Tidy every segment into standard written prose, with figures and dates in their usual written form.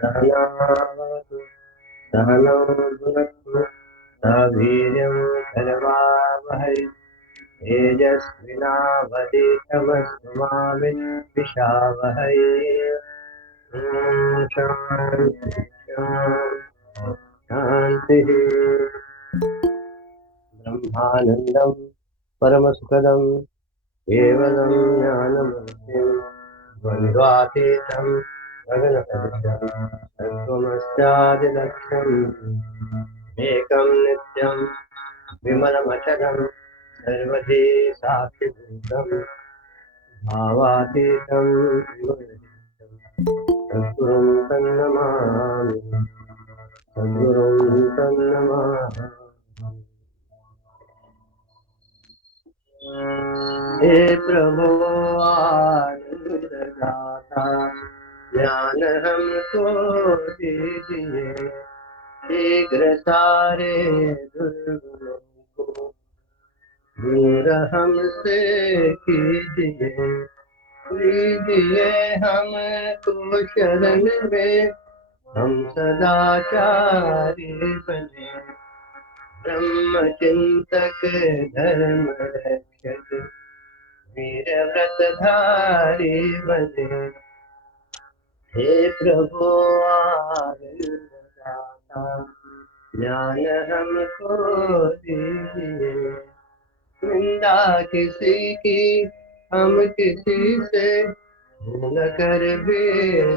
सहनावतु सहनौ भुनक्तु सवीर्यं करवावहै तेजस्विनावधीतमस्तु मा विद्विषावहै। शान्ति शान्तिः। ब्रह्मानन्दं परमसुखदं केवलं ज्ञानमूर्तिं द्वन्द्वातीतं गगनसदृशं तत्त्वमस्यादिलक्ष्यम् एकं नित्यं विमलमचलं सर्वधी साक्षिभूतं भावातीतं सद्गुरुं तन्नमामि सद्गुरुं तन्नमामि। हे प्रभो आनंद दाता ज्ञान हमको दीजिए शीघ्र सारे दुर्गुणों को दूर हमसे कीजिए लीजिए हमको शरण में हम सदाचारी बने ब्रह्म चिंतक धर्म रक्षक वीर व्रतधारी बने। हे प्रभु आनंददाता ज्ञान हमको दीजिए निंदा किसी की हम किसी से भूल कर भी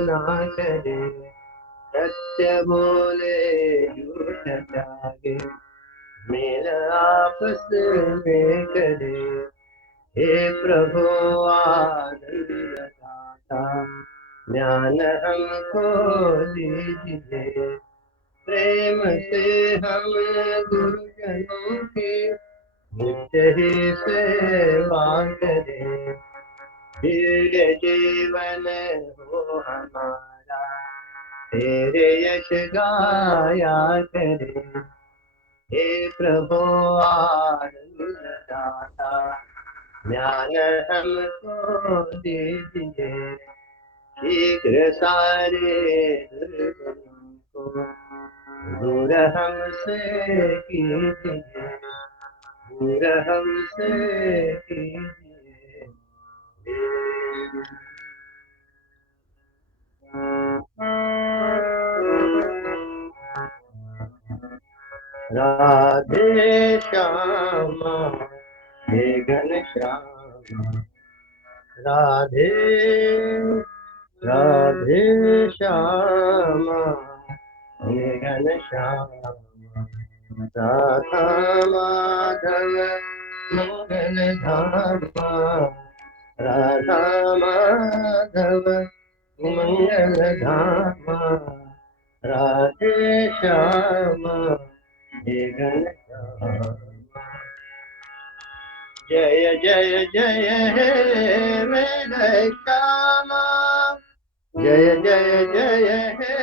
ना करें सत्य बोले झूठ त्यागे मेल आपस में करे। हे प्रभु आनंददाता ज्ञान हमको दीजिए प्रेम से हम गुरुजनों की नित्य ही सेवा करें दिव्य जीवन हो हमारा तेरे यश गाया करें। हे प्रभु आनंददाता ज्ञान हमको दीजिए शीघ्र सारे दुर्गुणों को दूर हमसे कीजिए दूर हमसे कीजिए। राधे श्यामा हे घनश्यामा राधे राधे श्यामा हे घनश्यामा राधा माधव मंगल धामा राधा माधव मंगल धामा राधे श्यामा हे घनश्यामा। जय जय जय हे मेरे श्यामा जय जय जय हे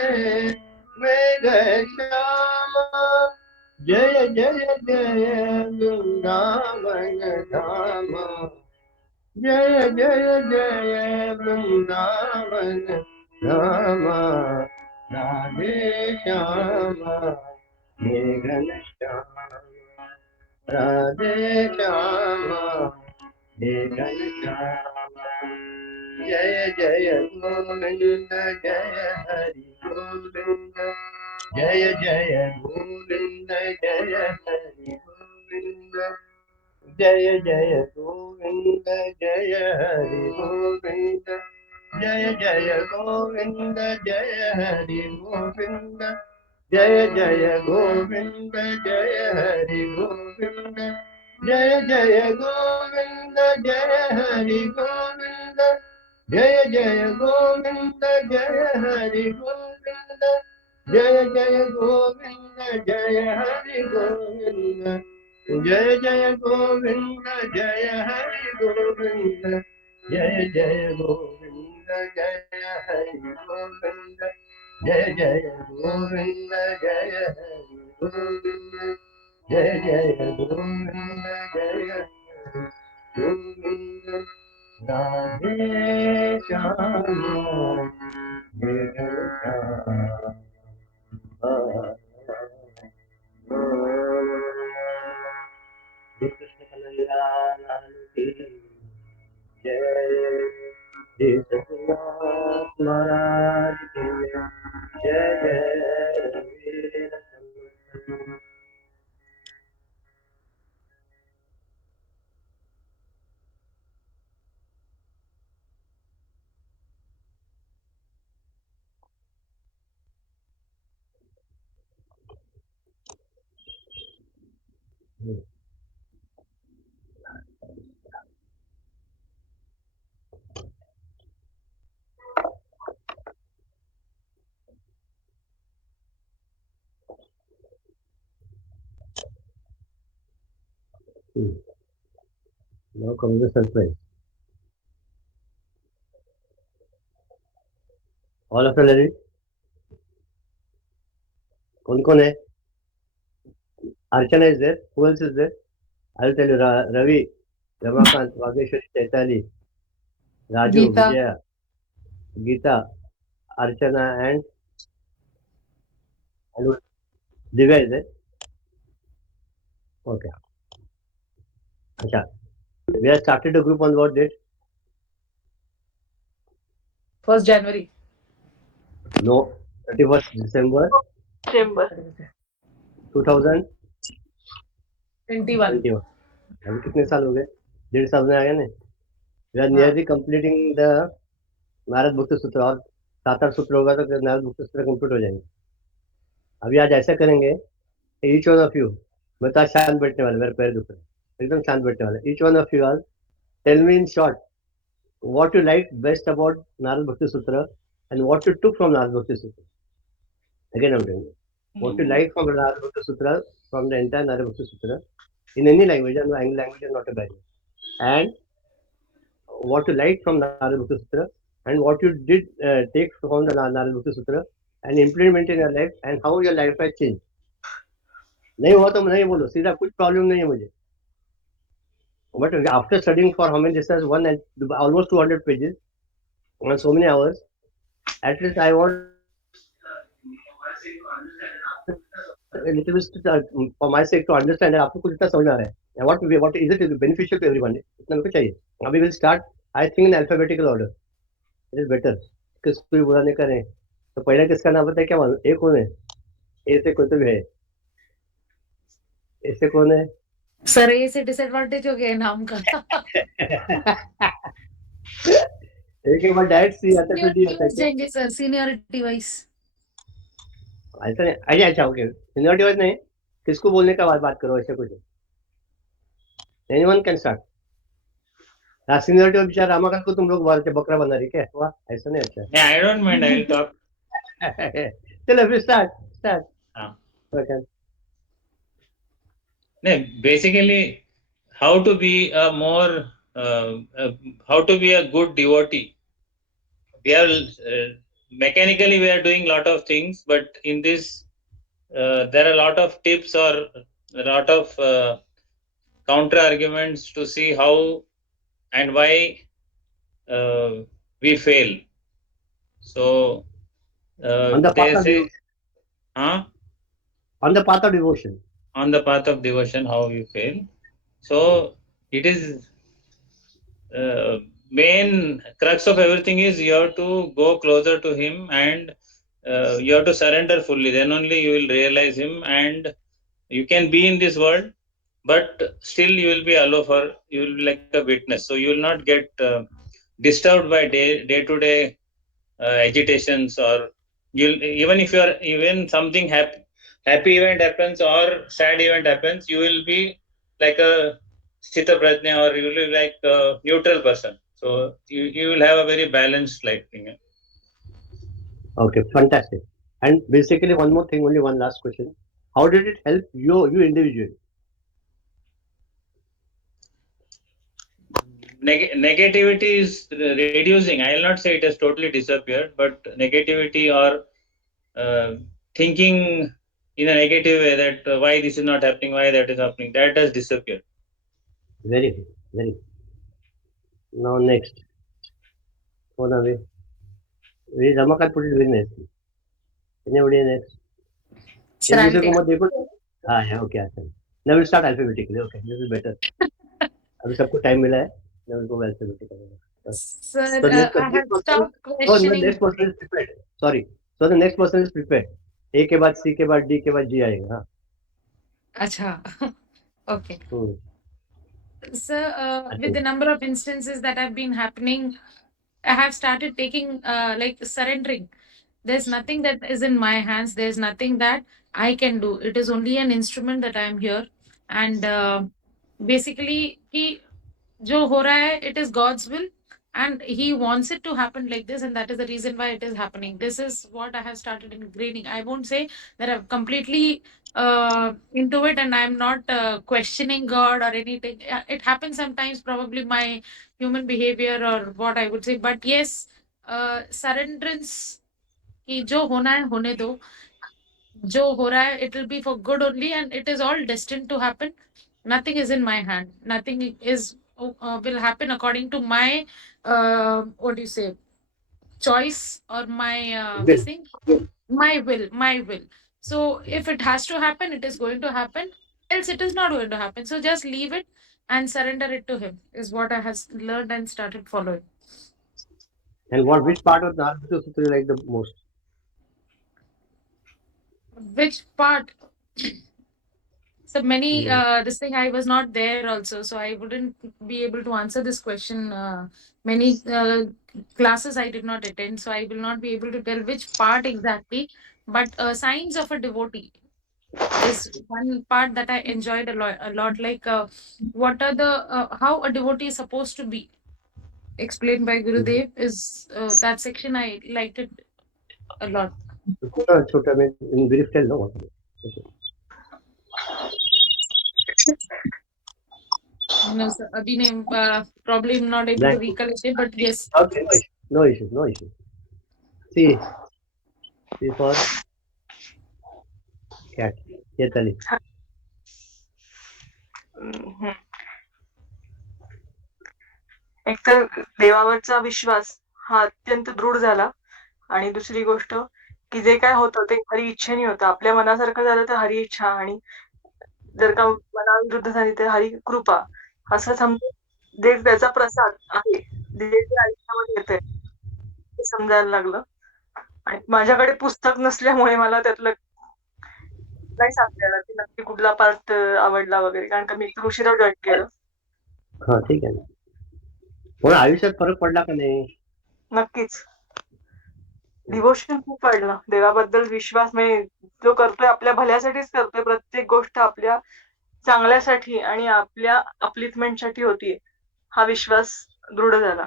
मेरे श्यामा जय जय जय वृंदावन धामा जय जय जय वृंदावन धामा राधे श्यामा हे घनश्यामा राधे श्यामा हे घनश्यामा। जय जय गोविंद जय हरि गोविंद जय जय गोविंद जय हरि गोविंद जय जय गोविंद जय हरि गोविंद जय जय गोविंद जय हरि गोविंद जय जय गोविंद जय हरि गोविंद जय जय गोविंद जय हरि गोविंद जय जय गोविंद जय हरि गोविंद जय जय गोविंद जय हरि गोविंद जय जय गोविंद जय हरि गोविंद जय जय गोविंद जय हरि गोविंद जय जय गोविंद जय हरि गोविंद जय जय गोविंद जय हरि कृष्ण कन्हैया लाल की जय। श्री सत्यनाथ महाराज की जय। जय रघुवीर समर्थ। Now comes the surprise. All of you ready? कौन है? Archana is there. Who else is there? I'll tell you. Ravi, Ramakant, Vageshwari, Chaitali, Raju, Geeta. Vijaya, Geeta, Archana, and Divya is there. Okay. Acha. We have started a group on what date? 1st January. No. 31st December December. 2021. 21. अभी कितने साल हो गए? 1.5 साल में आ गया ना? We are हाँ. nearly completing the नारद भक्ति सूत्र और 7-8 सूत्र होगा तो नारद भक्ति सूत्र कंप्लीट हो जाएंगे। अभी आज ऐसा करेंगे, ईच वन ऑफ यू, मैं तो आज शांत बैठने वाला, मेरे पैर दुख रहे, एकदम शांत बैठने वाला। Each one of you all tell me in short what you like best about Narad Bhakti Sutra and what you took from Narad Bhakti Sutra. Again, I'm doing it. What you like from Narad Bhakti Sutra, from the entire Narad Bhakti Sutra, in any language, and language is not a barrier. And what you like from Narad Bhakti Sutra, and what you did take from the Narad Bhakti Sutra and implement in your life, and how your life has changed. नहीं हुआ तो नहीं बोलो, सीधा कुछ problem नहीं है मुझे. But after studying for how many distance, almost 200 pages, on so many hours, at least I want a little bit for my sake to understand that आपको कुछ इतना समझ आ रहा है. And what is it beneficial to everyone? इतना मेरे को चाहिए. Now we will start, I think, in alphabetical order. It is better. किसको भी बुरा नहीं करें. तो पहले किसका नाम बताए, क्या मालूम? एक कौन है? ए से कोई तो भी है. ऐसे कौन है? सर ए से डिसएडवांटेज हो गया नाम का. एक के बाद डायरेक्ट सी आता है, फिर डी आता है. जाएंगे सर सीनियरिटी वाइज. ऐसा नहीं. अच्छा अच्छा, ओके. सीनियरिटी वाइज नहीं, किसको बोलने का बात करो, ऐसे कुछ. Anyone can start. सीनियरिटी में बेचारा रामाकांत को तुम लोग बोलते बकरा बना रही क्या? वाह, ऐसा नहीं. अच्छा. Yeah, I don't mind. I will talk. चलो फिर start. Okay. No, basically, how to be a more, how to be a good devotee. We are mechanically we are doing a lot of things, but in this there are a lot of tips or a lot of counter arguments to see how and why we fail. So on the path they of say, devotion. On the path of devotion. On the path of devotion, how you fail. So it is main crux of everything is you have to go closer to him and you have to surrender fully. Then only you will realize him, and you can be in this world, but still you will be alone for, you will be like a witness. So you will not get disturbed by day to day agitations, or you'll, even if you are, even something happy event happens or sad event happens, you will be like a Sthita Prajna, or you will be like a neutral person. So you will have a very balanced life thing. Okay, fantastic. And basically, one more thing, only one last question. How did it help you individually? Negativity is reducing. I will not say it has totally disappeared, but negativity or thinking in a negative way that why this is not happening, why that is happening, that has disappeared. Very good, very good. Now next, on away. Ramakant put it very nicely. Anybody next? एक Sir, दूसरे I'll को take. मत देखो. हाँ yeah, okay अच्छा. Now we'll start alphabetically. Okay, this is better. अभी सबको time मिला है. Now we'll go alphabetically. Sir, So next I next have person. stopped So the next questioning. person is prepared. Sorry. So the next person is prepared. A के बाद C के बाद D के बाद G आएगा हाँ. Acha. Okay. Hmm. Sir, with अच्छा. the number of instances that have been happening, I have started taking, like surrendering. There's nothing that is in my hands. There's nothing that I can do. It is only an instrument that I am here. And basically, जो हो रहा है, it is God's will, and He wants it to happen like this, and that is the reason why it is happening. This is what I have started ingraining. I won't say that I'm completely into it and I'm not questioning God or anything. It happens sometimes, probably my human behavior or what I would say, but yes, surrenderance कि जो होना है होने दो, जो हो रहा है it will be for good only, and it is all destined to happen. Nothing is in my hand. Nothing is will happen according to my what do you say, choice, or my this Will. thing, my will. So if it has to happen, it is going to happen, else it is not going to happen. So just leave it and surrender it to Him is what I has learned and started following. And what which part of the Narada Sutra you like the most? Which part? So many, Hmm. this thing I was not there also, so I wouldn't be able to answer this question. Many classes I did not attend, so I will not be able to tell which part exactly. But signs of a devotee is one part that I enjoyed a lot. A lot, like what are the how a devotee is supposed to be explained by Hmm. Gurudev is that section I liked it a lot. छोटा छोटा में in brief tell no. Okay. No, sir, Abhi probably I'm not able to Blank. recollect it, but yes. Okay, no issue. No issue. No issue. C. C for cat. Chetali. हम्म. एक तर देवावरचा विश्वास हा अत्यंत दृढ झाला आणि दुसरी गोष्ट की जे काय होतं ते हरी इच्छेने होतं. आपल्या मनासारखं झालं तर हरी इच्छा आणि जर का मनाविरुद्ध झाली तर हरी कृपा असं समजून जे त्याचा प्रसाद आहे, जे जे आयुष्यामध्ये येतंय ते समजायला लागलं. आणि माझ्याकडे पुस्तक नसल्यामुळे मला त्यातलं नाही सांगता येणार की नक्की कुठला पार्ट आवडला वगैरे, कारण का मी इतकं उशिरा जॉईन केलं. हाँ ठीक है ना. पण आयुष्यात फरक पडला का नाही? नक्कीच डिव्होशन खूप वाढलं. देवाबद्दल विश्वास म्हणजे जो करतोय आपल्या भल्यासाठीच करतोय. प्रत्येक गोष्ट आपल्या चांगल्यासाठी आणि आपल्या अपलिफ्टमेंटसाठी होतीये. हा विश्वास दृढ झाला.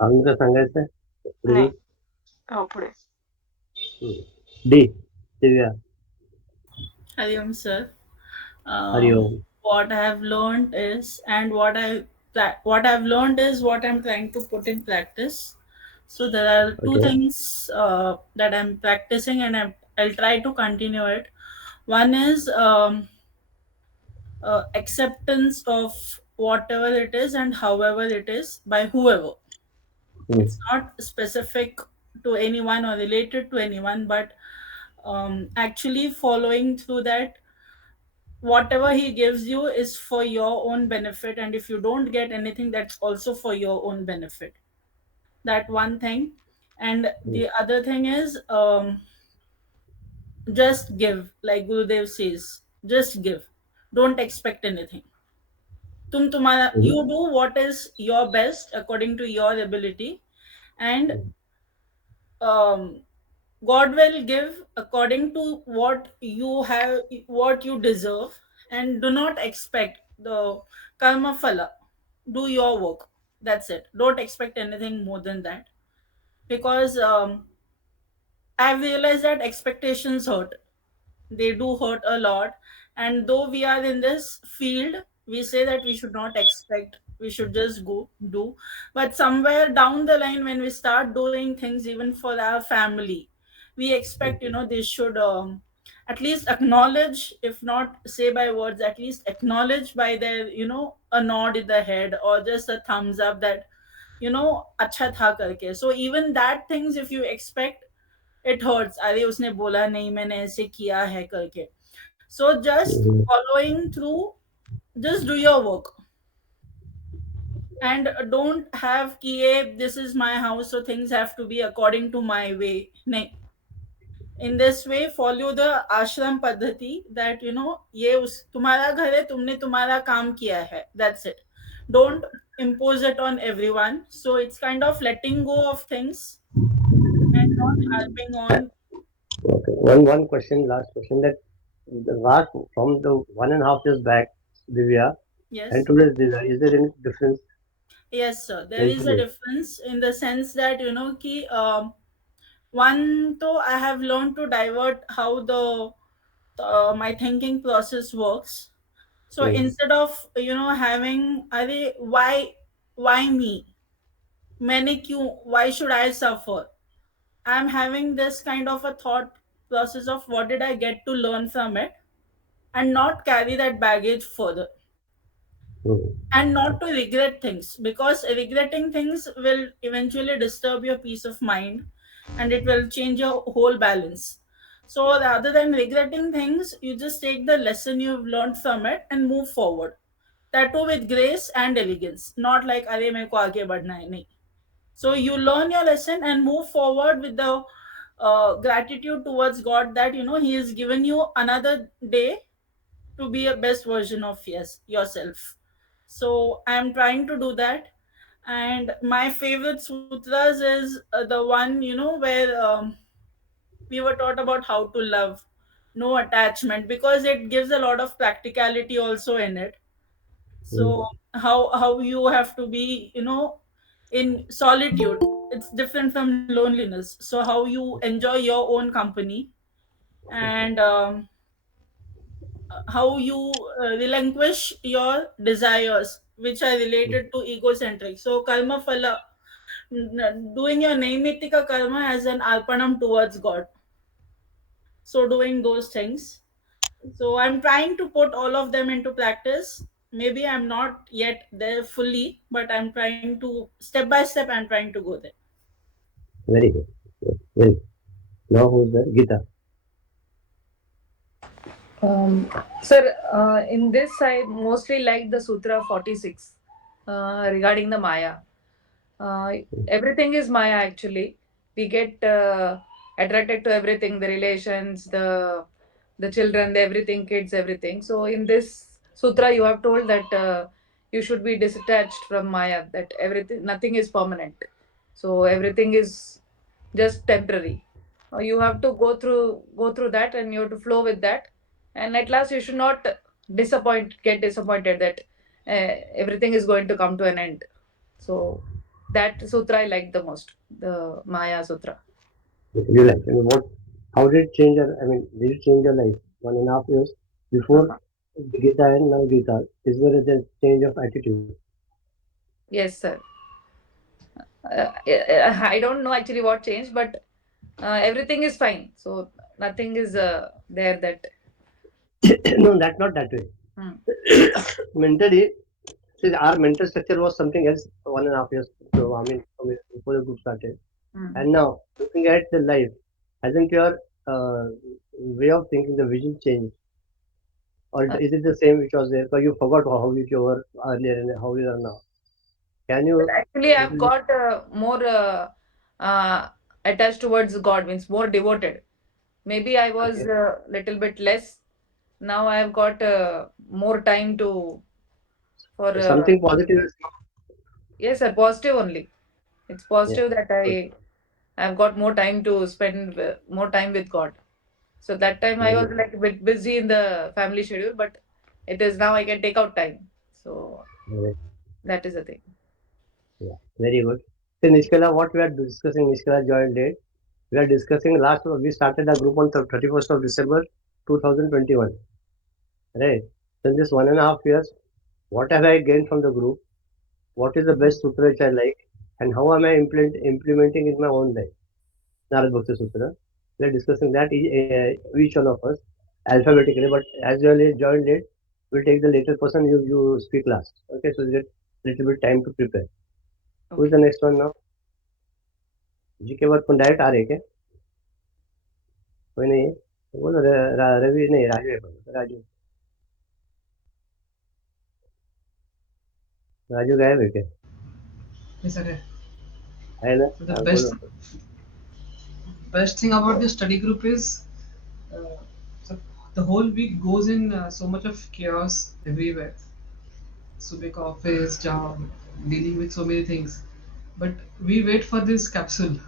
अजून काय सांगायचंय? नाही. पुढे. D. Divya. Hariom sir. Hariom. What I have learned is, and what I've learned is what I'm trying to put in practice. So there are two Okay. things that I'm practicing, and I'll try to continue it. One is acceptance of whatever it is and however it is by whoever. It's not specific to anyone or related to anyone, but actually following through that whatever he gives you is for your own benefit, and if you don't get anything, that's also for your own benefit. That one thing. And the other thing is just give, like Gurudev says, just give, don't expect anything. You do what is your best according to your ability, and um, God will give according to what you have, what you deserve, and do not expect the karma phala. Do your work. That's it. Don't expect anything more than that. Because I've realized that expectations hurt. They do hurt a lot. And though we are in this field, we say that we should not expect, we should just go do. But somewhere down the line, when we start doing things even for our family, we expect, they should at least acknowledge, if not say by words, at least acknowledge by their, a nod in the head or just a thumbs up that, acha tha karke. So even that things, if you expect, it hurts. अरे उसने बोला नहीं, मैंने ऐसे किया है करके. So just following through, just do your work, and don't have कि ये this is my house so things have to be according to my way. नहीं. In this way, follow the ashram paddhati that, ये उस तुम्हारा घर है, तुमने तुम्हारा काम किया है, that's it. Don't impose it on everyone. So it's kind of letting go of things and not harping on. Okay. One question, last question, that the last from the 1.5 years back, Divya, Yes. and today's Divya, is there any difference? Yes, sir. There is a difference in the sense that, ki, one, though I have learned to divert how the my thinking process works. So instead of, having, Are, why me? मैंने क्यों? Why should I suffer? I'm having this kind of a thought process of what did I get to learn from it, and not carry that baggage further. And not to regret things, because regretting things will eventually disturb your peace of mind, and it will change your whole balance. So rather than regretting things, you just take the lesson you've learned from it and move forward. That too with grace and elegance, not like अरे मेरे को आगे बढ़ना है, नहीं. So you learn your lesson and move forward with the gratitude towards God that, He has given you another day to be a best version of yourself. So I'm trying to do that. And my favorite sutras is the one, where we were taught about how to love, no attachment, because it gives a lot of practicality also in it. So how you have to be, in solitude, it's different from loneliness. So how you enjoy your own company, and how you relinquish your desires which are related to egocentric. So karma phala, doing your naimitika karma as an arpanam towards God. So doing those things. So I'm trying to put all of them into practice. Maybe I'm not yet there fully, but I'm trying to, step by step, I'm trying to go there. Very good. Very good. Now who's there? Gita. Sir, in this I mostly like the Sutra 46 regarding the Maya. Everything is Maya actually. We get attracted to everything, the relations, the children, the everything, kids, everything. So in this Sutra, you have told that you should be detached from Maya. That everything, nothing is permanent. So everything is just temporary. You have to go through that, and you have to flow with that, and at last you should not get disappointed that everything is going to come to an end. So that sutra I like the most, the Maya Sutra. You like? I mean, what? How did it change your? I mean, did it change your life? 1.5 years before Gita and now Gita. Is there a change of attitude? Yes, sir. I don't know actually what changed, but everything is fine. So nothing is there that. No, that's not that way. Mentally, see, our mental structure was something else 1.5 years. So I mean, before the group started, and now looking at the life, hasn't your way of thinking, the vision changed, or is it the same which was there? Because you forgot how you were earlier and how you are now. Can you? Actually, I've got more uh, attached towards God, means more devoted. Maybe I was a little bit less. Now I've got more time to for. Something positive. Yes, sir, positive only. It's positive that Good. I've got more time to spend more time with God. So that time I was like a bit busy in the family schedule, but it is now I can take out time. So that is the thing. Yeah, very good. So Nishkala, what we are discussing, Nishkala joined date. We are discussing we started a group on 31st of December 2021. Right. So in this 1.5 years, what have I gained from the group? What is the best sutra which I like? And how am I implementing in my own life? Narada Bhakti Sutra. We are discussing that each one of us. alphabetically, but as you only joined late, we'll take the later person. You speak last. Okay, so you get little bit time to prepare. Who is the next one now? जी के बाद कौन direct आ रहे हैं क्या? कोई नहीं है? वो तो रवि नहीं, राजू है, राजू राजू गायब है क्या? Yes, sir. है ना? So the हाँ best बोलो. best thing about the study group is uh, so the whole week goes in so much of chaos everywhere. Subah ka office, job, dealing with so many things. But we wait for this capsule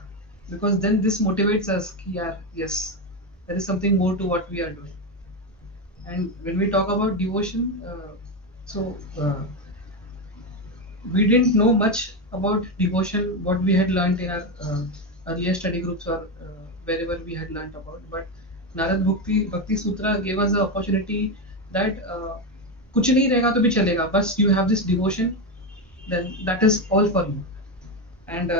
because then this motivates us. Ki, yaar, yes, there is something more to what we are doing. And when we talk about devotion, so we didn't know much about devotion, what we had learned in our earlier study groups or wherever we had learned about. But Narad Bhakti Sutra gave us the opportunity that कुछ नहीं रहेगा तो भी चलेगा, बस you have this devotion, then that is all for you. And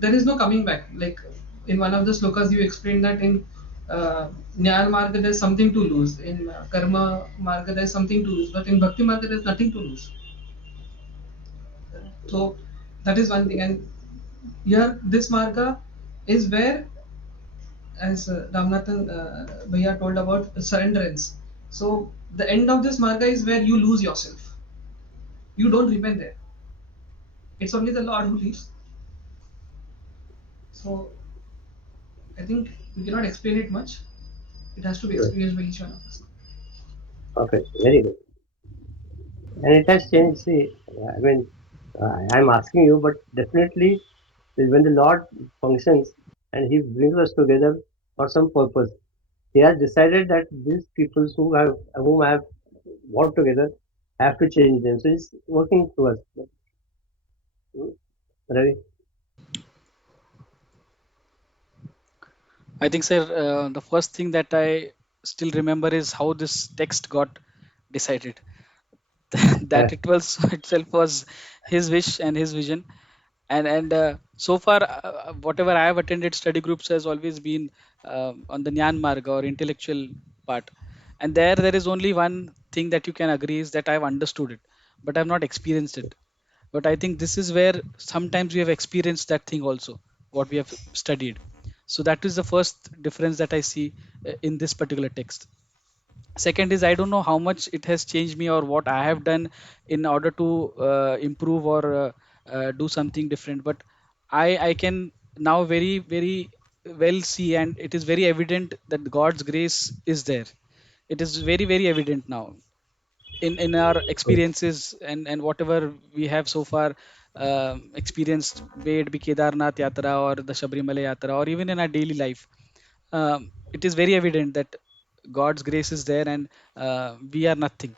there is no coming back. Like in one of the slokas, you explained that in Nyaya Marga there's something to lose, in Karma Marga there's something to lose, but in Bhakti Marga there's nothing to lose. So that is one thing. And here, this marga is where, as Ramnathan Bhaiya told about surrenderance. So the end of this marga is where you lose yourself. You don't remain there. It's only the Lord who leaves. So I think we cannot explain it much. It has to be Good. experienced by each one of us. Okay, very good. And it has changed. See, I mean, I'm asking you, but definitely when the Lord functions and He brings us together for some purpose, He has decided that these people whom I have brought together have to change them. So He's working to us. Hmm? Ravi? I think, sir, the first thing that I still remember is how this text got decided. Uh, That it was itself was his wish and his vision. And so far, whatever I have attended study groups has always been on the Nyan Marga or intellectual part. And there is only one thing that you can agree is that I've understood it, but I've not experienced it. But I think this is where sometimes we have experienced that thing also, what we have studied. So that is the first difference that I see in this particular text. Second is I don't know how much it has changed me or what I have done in order to improve or do something different, but I can now very well see, and it is very evident that God's grace is there. It is very evident now in our experiences, and whatever we have so far experienced, be it be Kedarnath Yatra or the Shabrimala Yatra or even in our daily life. It is very evident that God's grace is there, and we are nothing.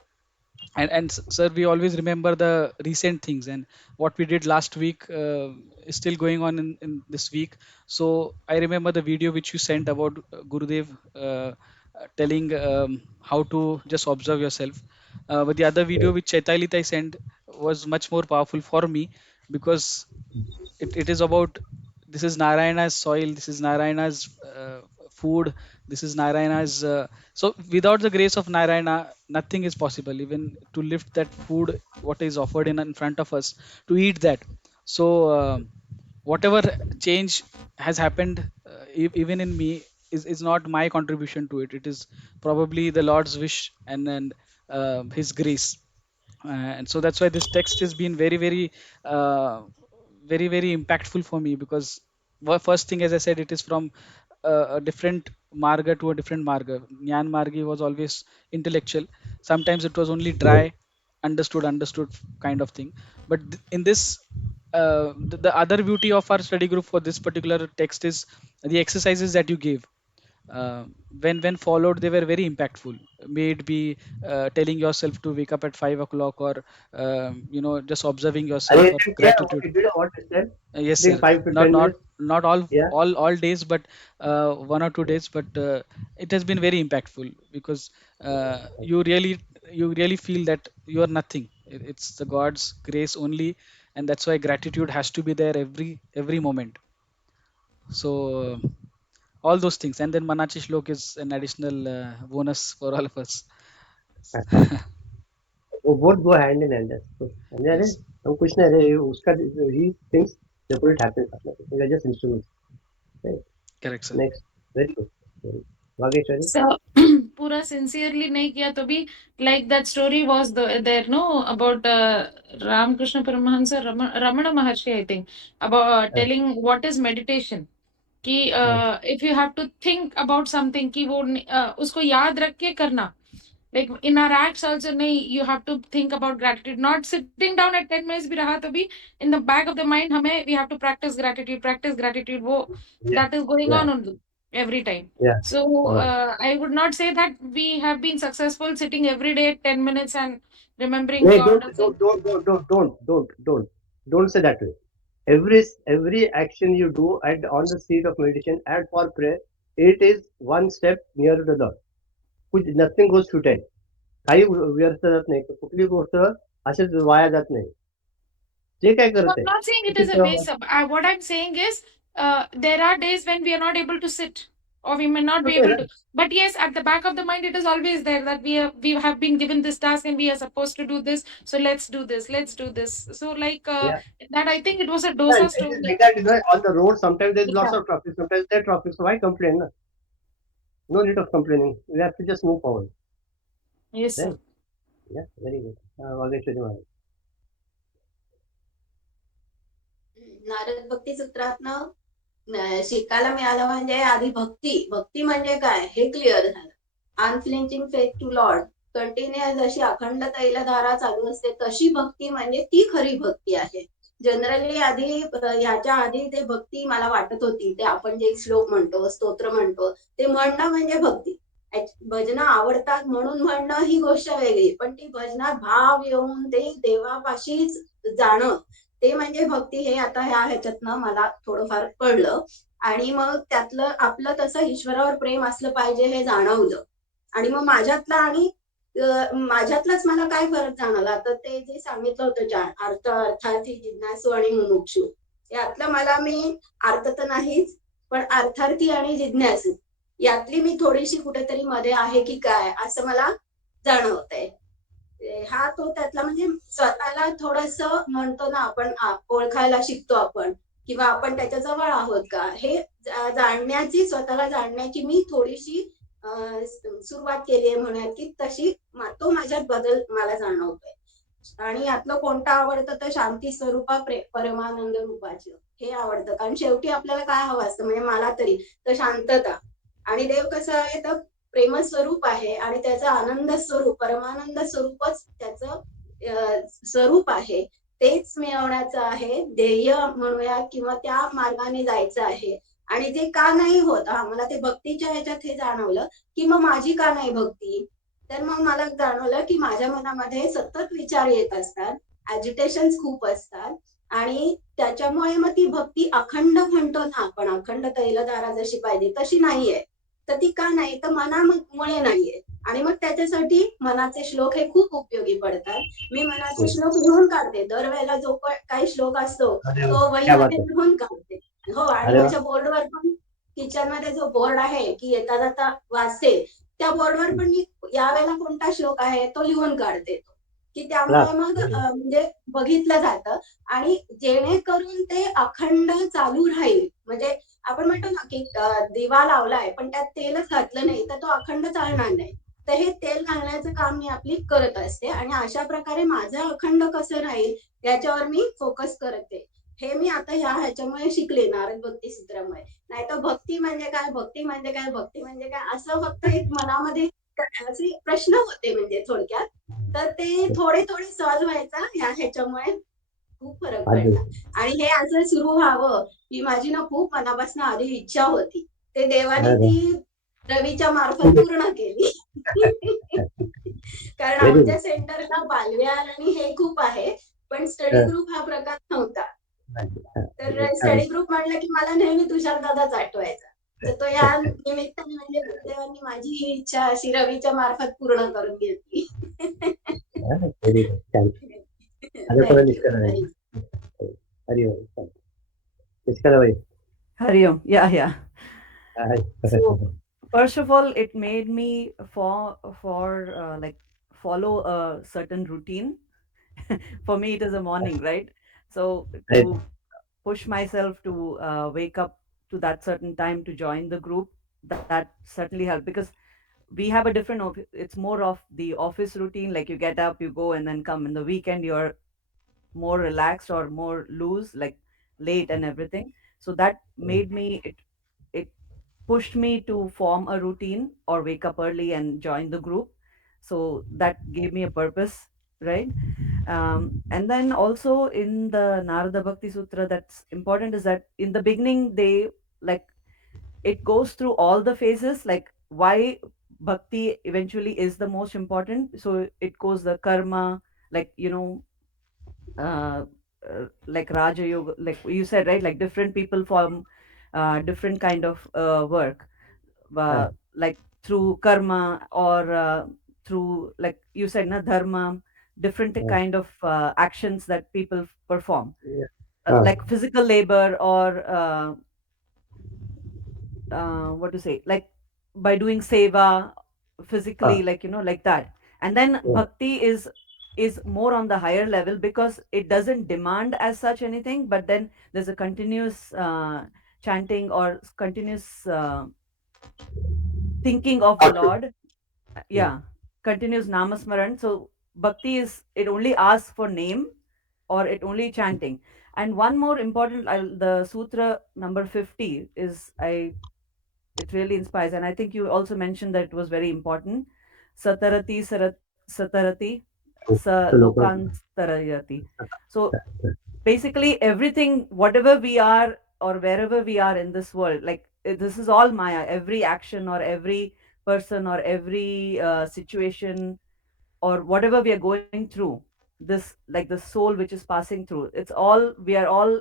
And sir, we always remember the recent things, and what we did last week is still going on in this week. So I remember the video which you sent about Gurudev telling how to just observe yourself. But the other video which Chaitalitai sent was much more powerful for me, because it is about, this is Narayana's soil, this is Narayana's food, this is Narayana's so without the grace of Narayana nothing is possible, even to lift that food what is offered in front of us, to eat that. So whatever change has happened even in me is not my contribution to it. It is probably the Lord's wish, and his grace. And so that's why this text has been uh, very impactful for me, because first thing, as I said, it is from a different marga to a different marga. Nyan margi was always intellectual. Sometimes it was only dry, understood kind of thing. But in this the other beauty of our study group for this particular text is the exercises that you gave. uh, when followed, they were very impactful. May it be telling yourself to wake up at 5 o'clock, or just observing are yourself you of yeah, what gratitude. you did, what you said? Yes, Sitting sir. 5 to 10 minutes. Not Yeah. all days, but 1 or 2 days, but it has been very impactful, because you really feel that you are nothing. It's the God's grace only, and that's why gratitude has to be there every moment. So all those things, and then Manachi Shlok is an additional bonus for all of us. वो both go hand in hand. समझे रे? Yes, हम कुछ नहीं रे, उसका he thinks therefore it happens. We are just instruments. Right? correct, sir. Next, very good. Vageshwari. So पूरा sincerely नहीं किया तो भी like that story was there no about Ramakrishna Paramahansa Ramana Maharshi I think about telling what is meditation कि if you have to think about something कि वो उसको याद रख के करना like in our acts also nahi, you have to think about gratitude not sitting down at 10 minutes bhi raha to bhi in the back of the mind hame we have to practice gratitude wo Yeah, that is going yeah, on only every time. yeah. So Yeah. I would not say that we have been successful sitting every day 10 minutes and remembering Hey, God or saying, don't say that way. Every action you do at on the seat of meditation and for prayer, it is one step nearer to the Lord. कुछ nothing goes futile. काही व्यर्थ जात नाही, कुठली गोष्ट अशीच via जात नाही. जे काय no, करत I'm आहे not saying it ते is a waste of what I'm saying is there are days when we are not able to sit or we may not be होतोय able ना. to, but yes at the back of the mind it is always there that we have been given this task and we are supposed to do this, so let's do this, so like Yeah. that I think it was a Yeah, dosa it is story. like that, on the road sometimes there's lots Yeah. of traffic, sometimes there's traffic, so why complain? Na? No need of complaining. We have to just move forward. Yes sir. Right? Yeah, very good. Vageshwari Maharaj. Narad भक्ती सूत्रातनं शिकायला मिळालं म्हणजे आधी भक्ती म्हणजे काय हे clear झालं. Unflinching faith to Lord, continuous जशी अखंड तैलधारा चालू असते तशी भक्ती म्हणजे ती खरी भक्ती आहे. जनरली आधी ह्याच्या आधी ते भक्ती मला वाटत होती ते आपण जे श्लोक म्हणतो स्तोत्र म्हणतो ते म्हणणं म्हणजे भक्ती. भजनं आवडतात म्हणून म्हणणं ही गोष्ट वेगळी, पण ती भजनात भाव येऊन ते देवापाशीच जाणं ते म्हणजे भक्ती हे आता ह्याच्यातनं मला थोडंफार कळलं. आणि मग त्यातलं आपलं तसं ईश्वरावर प्रेम असलं पाहिजे हे जाणवलं. आणि मग माझ्यातलाच मला काय फरक जाणवला तर ते जे सांगितलं होतं अर्थार्थी जिज्ञासू आणि मुमुक्षू यातलं मला मी अर्थ तर नाहीच पण अर्थार्थी आणि जिज्ञासू यातली मी थोडीशी कुठेतरी मध्ये आहे की काय असं मला जाणवतंय. हा तो त्यातला म्हणजे स्वतःला थोडस म्हणतो ना आपण ओळखायला शिकतो आपण किंवा आपण त्याच्या जवळ आहोत का हे जाणण्याची स्वतःला जाणण्याची मी थोडीशी सुरुवात केली आहे म्हणूयात की तशी तो माझ्यात बदल मला जाणवतोय. आणि यातलं कोणतं आवडतं तर शांती स्वरूपा परमानंद रूपाचं हे आवडतं कारण शेवटी आपल्याला काय हवं असतं म्हणजे मला तरी तर शांतता. आणि देव कसं आहे तर प्रेमस्वरूप आहे आणि त्याचं आनंद स्वरूप परमानंद स्वरूपच त्याचं स्वरूप आहे. तेच मिळवण्याचं आहे ध्येय म्हणूया किंवा त्या मार्गाने जायचं आहे. आणि ते का नाही होत मला ते भक्तीच्या ह्याच्यात हे जाणवलं की मग माझी का नाही भक्ती. तर मग मला जाणवलं की माझ्या मनामध्ये सतत विचार येत असतात, ऍजिटेशन खूप असतात आणि त्याच्यामुळे मग ती भक्ती अखंड म्हणतो ना आपण अखंड तैलधारा जशी पाहिजे तशी नाहीये. तर ती का नाही तर मनामुळे नाहीये. आणि मग त्याच्यासाठी मनाचे श्लोक हे खूप उपयोगी पडतात. मी मनाचे श्लोक लिहून काढते दरवेळेला जो काही श्लोक असतो तो क्या बात वहीमध्ये है. लिहून काढते. हो आणि अरे वा. माझ्या बोर्डवर पण किचन मध्ये जो बोर्ड आहे की येता जाता वाचते त्या बोर्डवर पण मी यावेळेला कोणता श्लोक आहे तो लिहून काढते की क्लास. त्यामुळे मग म्हणजे बघितलं जातं आणि जेणेकरून ते अखंड चालू राहील. म्हणजे आपण म्हणतो ना की दिवा लावलाय पण त्यात तेलच घातलं नाही तर तो अखंड चालणार नाही. तर हे तेल घालण्याचं काम मी आपली करत असते आणि अशा प्रकारे माझं अखंड कसं राहील याच्यावर मी फोकस करते. हे मी आता ह्याच्यामुळे शिकले नारद भक्ती सूत्रामुळे. नाही तर भक्ती म्हणजे काय भक्ती म्हणजे काय भक्ती म्हणजे काय असं फक्त एक मनामध्ये असे प्रश्न होते म्हणजे थोडक्यात. तर ते थोडे थोडे सॉल्व्ह व्हायचा ह्याच्यामुळे खूप फरक पडला. आणि हे असं सुरू व्हावं ही माझी ना खूप मनापासून आधी इच्छा होती. ते देवाने ती रवीच्या मार्फत पूर्ण केली. कारण व्हेरी गुड. आमच्या सेंटरला बालविहार आणि हे खूप आहे पण स्टडी ग्रुप हा प्रकार नव्हता. तर स्टडी ग्रुप म्हणलं की मला नेहमी तुषार दादाच आठवायचा. तर तो या निमित्ताने म्हणजे गुरुदेवांनी माझी ही इच्छा अशी रवीच्या मार्फत पूर्ण करून घेतली. Very good. थँक्यू. आता निष्काला हरि ओम. निष्काला by. Hariom. Yeah, yeah. So first of all, it made me like follow a certain routine. For me, it is a morning, right? So Right. to push myself to wake up to that certain time to join the group, that certainly helped, because we have a different it's more of the office routine, like you get up, you go, and then come. In the weekend you're more relaxed or more loose, like late and everything. So that made me it pushed me to form a routine or wake up early and join the group. So that gave me a purpose, right? And then also in the Narada Bhakti Sutra, that's important, is that in the beginning they, like, it goes through all the phases, like why bhakti eventually is the most important. So it goes the karma, like, uh, like Raja Yoga, like you said, right? Like different people form different kind of work, like through karma, or through, like you said, na dharma, different kind of actions that people perform, Yeah. like physical labor, or what to say, like by doing seva physically, like, like that. And then Yeah. bhakti is more on the higher level, because it doesn't demand as such anything, but then there's a continuous chanting, or continuous thinking of the Lord. Yeah. Yeah, continuous namasmaran. So bhakti is, it only asks for name, or it only chanting. And one more important, the sutra number 50 is, it really inspires, and I think you also mentioned that it was very important. Satarati satarati sa So local. lokantarayati. So basically everything, whatever we are or wherever we are in this world, like this is all maya. Every action, or every person, or every situation, or whatever we are going through, this, like the soul which is passing through, it's all, we are all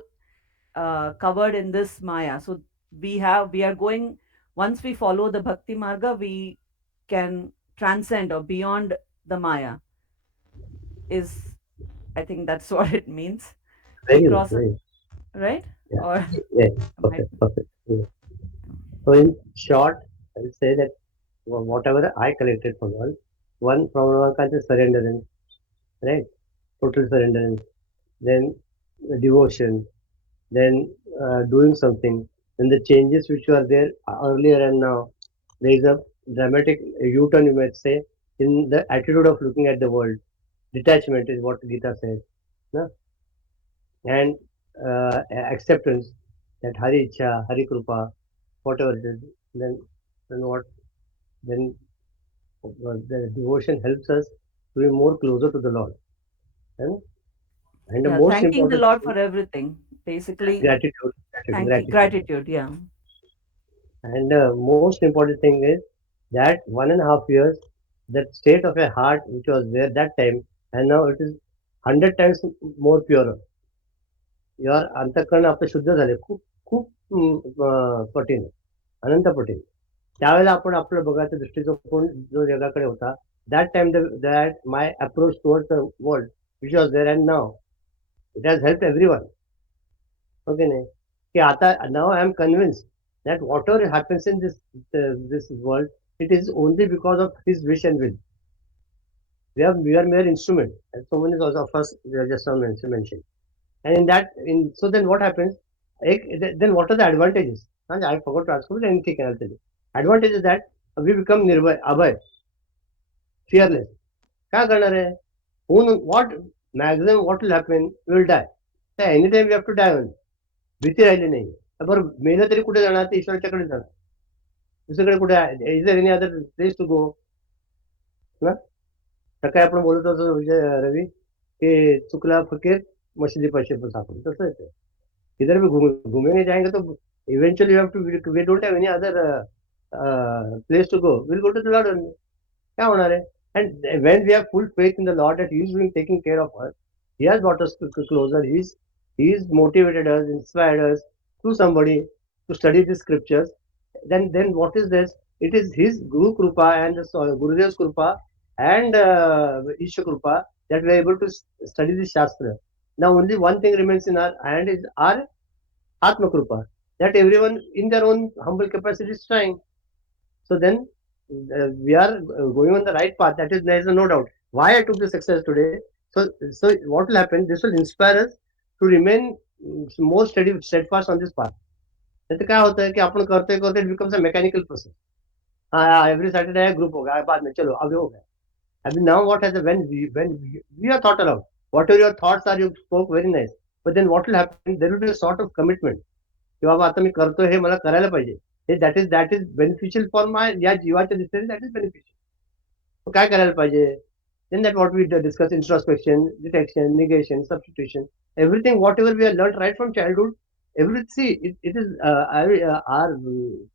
covered in this maya. So we are going, once we follow the bhakti marga, we can transcend or beyond the maya, is, I think that's what it means, to Very good. cross, Very. right? Yeah. Or Yeah. am I? Perfect. Perfect. Yeah. So in short, I will say that whatever I collected from all, one from one kind is surrenderance, right? Total surrenderance. Then devotion. Then doing something. Then the changes which were there earlier and now, there is a dramatic U-turn, you might say, in the attitude of looking at the world. Detachment is what Gita says, no? And acceptance that Hari Icha, Hari Krupa, whatever it is. Then, then what? Then the devotion helps us to be more closer to the Lord. And, and the Yeah, most thanking the important Lord thing, for everything, basically. gratitude, gratitude, Thank gratitude. gratitude, yeah. And the most important thing is that 1.5 years, that state of a heart which was there that time, and now it is 100 times more purer. Your अंतःकरण आपलं शुद्ध झाले खूप खूप पटीने अनंत पटीने. त्यावेळेला आपण आपलं बघायचा दृष्टिकोन जो जगाकडे होता, that time that my approach towards the world which was there, and now it has helped everyone. Okay, नाही की आता now I am convinced that whatever happens in this world, it is only because of his wish and will. We are mere instrument, as so many of us just now mentioned. And in that, so then what happens? Then what are the advantages? I forgot to ask you anything. I'll tell you. Advantage is that we become nirbhay, abhay, fearless. क्या करणार आहे? What maximum what will happen? We will die. Anytime we have to die only. भीती राहिली नाही. बरं मेलं तरी कुठे जाणार? ते ईश्वराच्याकडे जाणार. दुसरीकडे कुठे आहे? Is there any other place to go? ना? सकाळी आपण बोलत होतो रवी, की चुकला फकीर मशिदी पैसे पण सापडले. तसं आहे ते. इधर भी घूमे नहीं जाएंगे तो eventually you have to, we don't have any other place to go. We'll go to the Lord only. क्या होणार है? And when we have full faith in the Lord that He is being taking care of us, He has brought us closer. He's motivated us, inspired us through somebody to study the scriptures. Then what is this? It is His Guru Krupa and the Gurudev's Krupa and Isha Krupa that we are able to study the Shastra. Now only one thing remains in our hand is our Atma Krupa. that everyone in their own humble capacity is trying. So then we are going on the right path. That is, there is no doubt. Why I took this exercise today? So what will happen? This will inspire us to remain more steadfast on this path. नहीं तो क्या होता है कि अपन करते करते it becomes a mechanical process. हाँ every Saturday group होगा बाद में चलो आगे हो गया. I mean now what has when we are thought aloud. Whatever your thoughts are, you spoke very nice. But then what will happen? There will be a sort of commitment. की बाबा आता मी करतोय हे मला करायला पाहिजे. That is beneficial for my या जीवाच्या दृष्टीने that is beneficial. तो काय करायला पाहिजे? Then that what we discuss introspection, detection, negation, substitution, everything whatever we have learned right from childhood, see it is our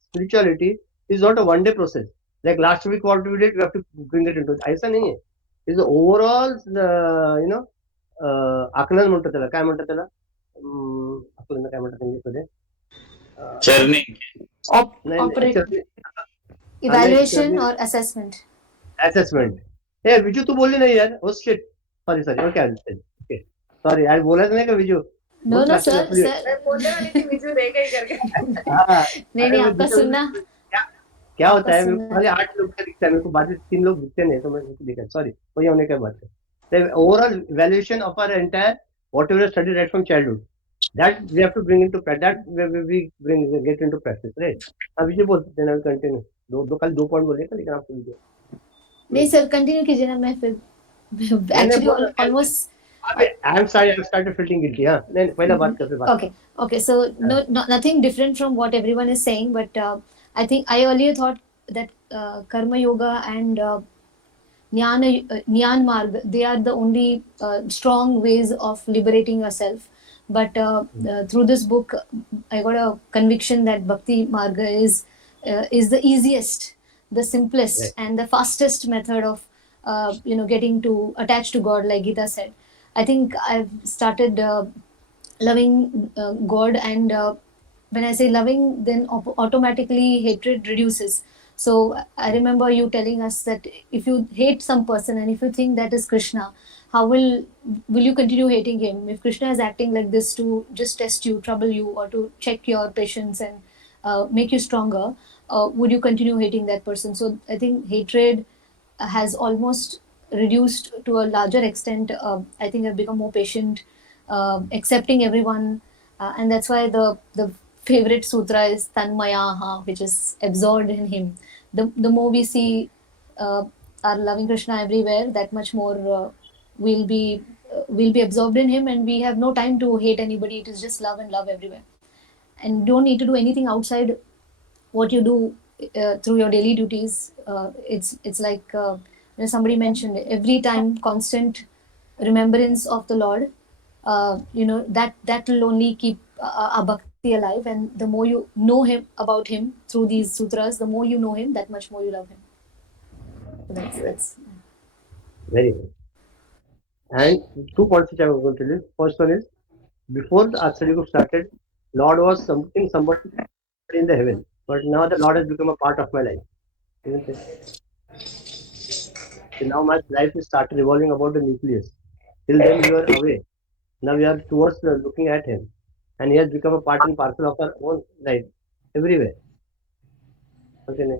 spirituality is not a one day process. Like last week what we did, we have to bring it into ऐसा नहीं है. It's the overall आकलन म्हणतो त्याला काय म्हणतात त्याला आकलन काय म्हणतात इंग्लिशमध्ये Churning. Evaluation or assessment. Assessment. हे विजू तू बोलली नाही यार. Oh shit. Sorry. Okay. Sorry. यार बोलायचं नाही का विजू? No, sir. विजू दे गई करके. नहीं आपका सुनना. क्या होता है? खाली 8 लोग का दिखता है मेरे को, बाकी 3 लोग दिखते नहीं, तो मैं दिखा. Sorry. वही होने की बात है. The overall evaluation of our entire whatever studied right from childhood, that we have to bring into practice. That we get into practice, right? अब विजू बोलते हैं ना, कंटिन्यू. दो पॉइंट बोले थे लेकिन आपको विजू. नहीं सर, कंटिन्यू कीजिए ना. मैं फिर actually almost I'm sorry, I've started feeling guilty. हाँ, नहीं पहला बात करते बात. Okay. So nothing different from what everyone is saying, but I think I earlier thought that karma yoga and Jnana Marg, they are the only strong ways of liberating yourself. But through this book, I got a conviction that Bhakti Marga is the easiest, the simplest, and the fastest method of getting to attach to God, like Gita said. I think I've started loving God, and when I say loving, then automatically hatred reduces. So I remember you telling us that if you hate some person and if you think that is Krishna, how will you continue hating him? If Krishna is acting like this to just test you, trouble you, or to check your patience and make you stronger, would you continue hating that person? So I think hatred has almost reduced to a larger extent. I think I've become more patient, accepting everyone, and that's why the favorite sutra is Tanmayaha, which is absorbed in him. The more we see our loving Krishna everywhere, that much more we'll be absorbed in him, and we have no time to hate anybody. It is just love and love everywhere, and you don't need to do anything outside what you do through your daily duties. It's like somebody mentioned, every time constant remembrance of the Lord, that will only keep our bhakti alive. And the more you know him about him through these sutras, the more you know him, that much more you love him. So that's very good. And 2 points which I was going to tell you. First one is, before the study group started, Lord was somebody in the heaven, but now the Lord has become a part of my life, isn't it? So now my life is started revolving about the nucleus. Till then we were away. Now we are towards looking at him, and he has become a part and parcel of our own life everywhere. Okay.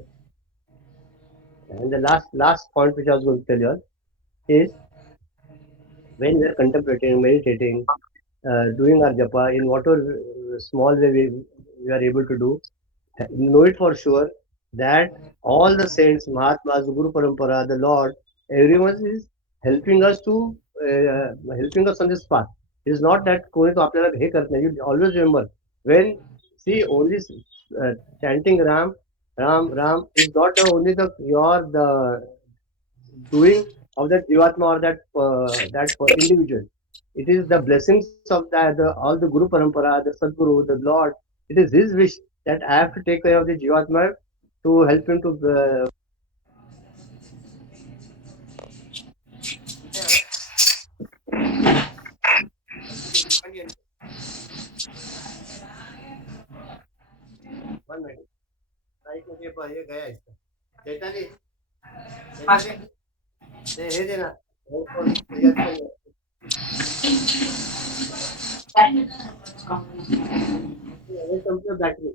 And the last point which I was going to tell you all is, when we are contemplating, meditating, doing our japa in whatever small way we are able to do, know it for sure that all the saints, Mahatmas, the Guru Parampara, the Lord, everyone is helping us on this path. It is not that कोई तो आपल्याला हे करत नाही. You always remember, when only chanting Ram is not only the doing of that Jivatma or that individual. It is the blessings of all the Guru Parampara, the Sadguru, the Lord. It is his wish that I have to take care of the Jivatma to help him to. One minute. हे गया इसका. चैताली. हे देना. Battery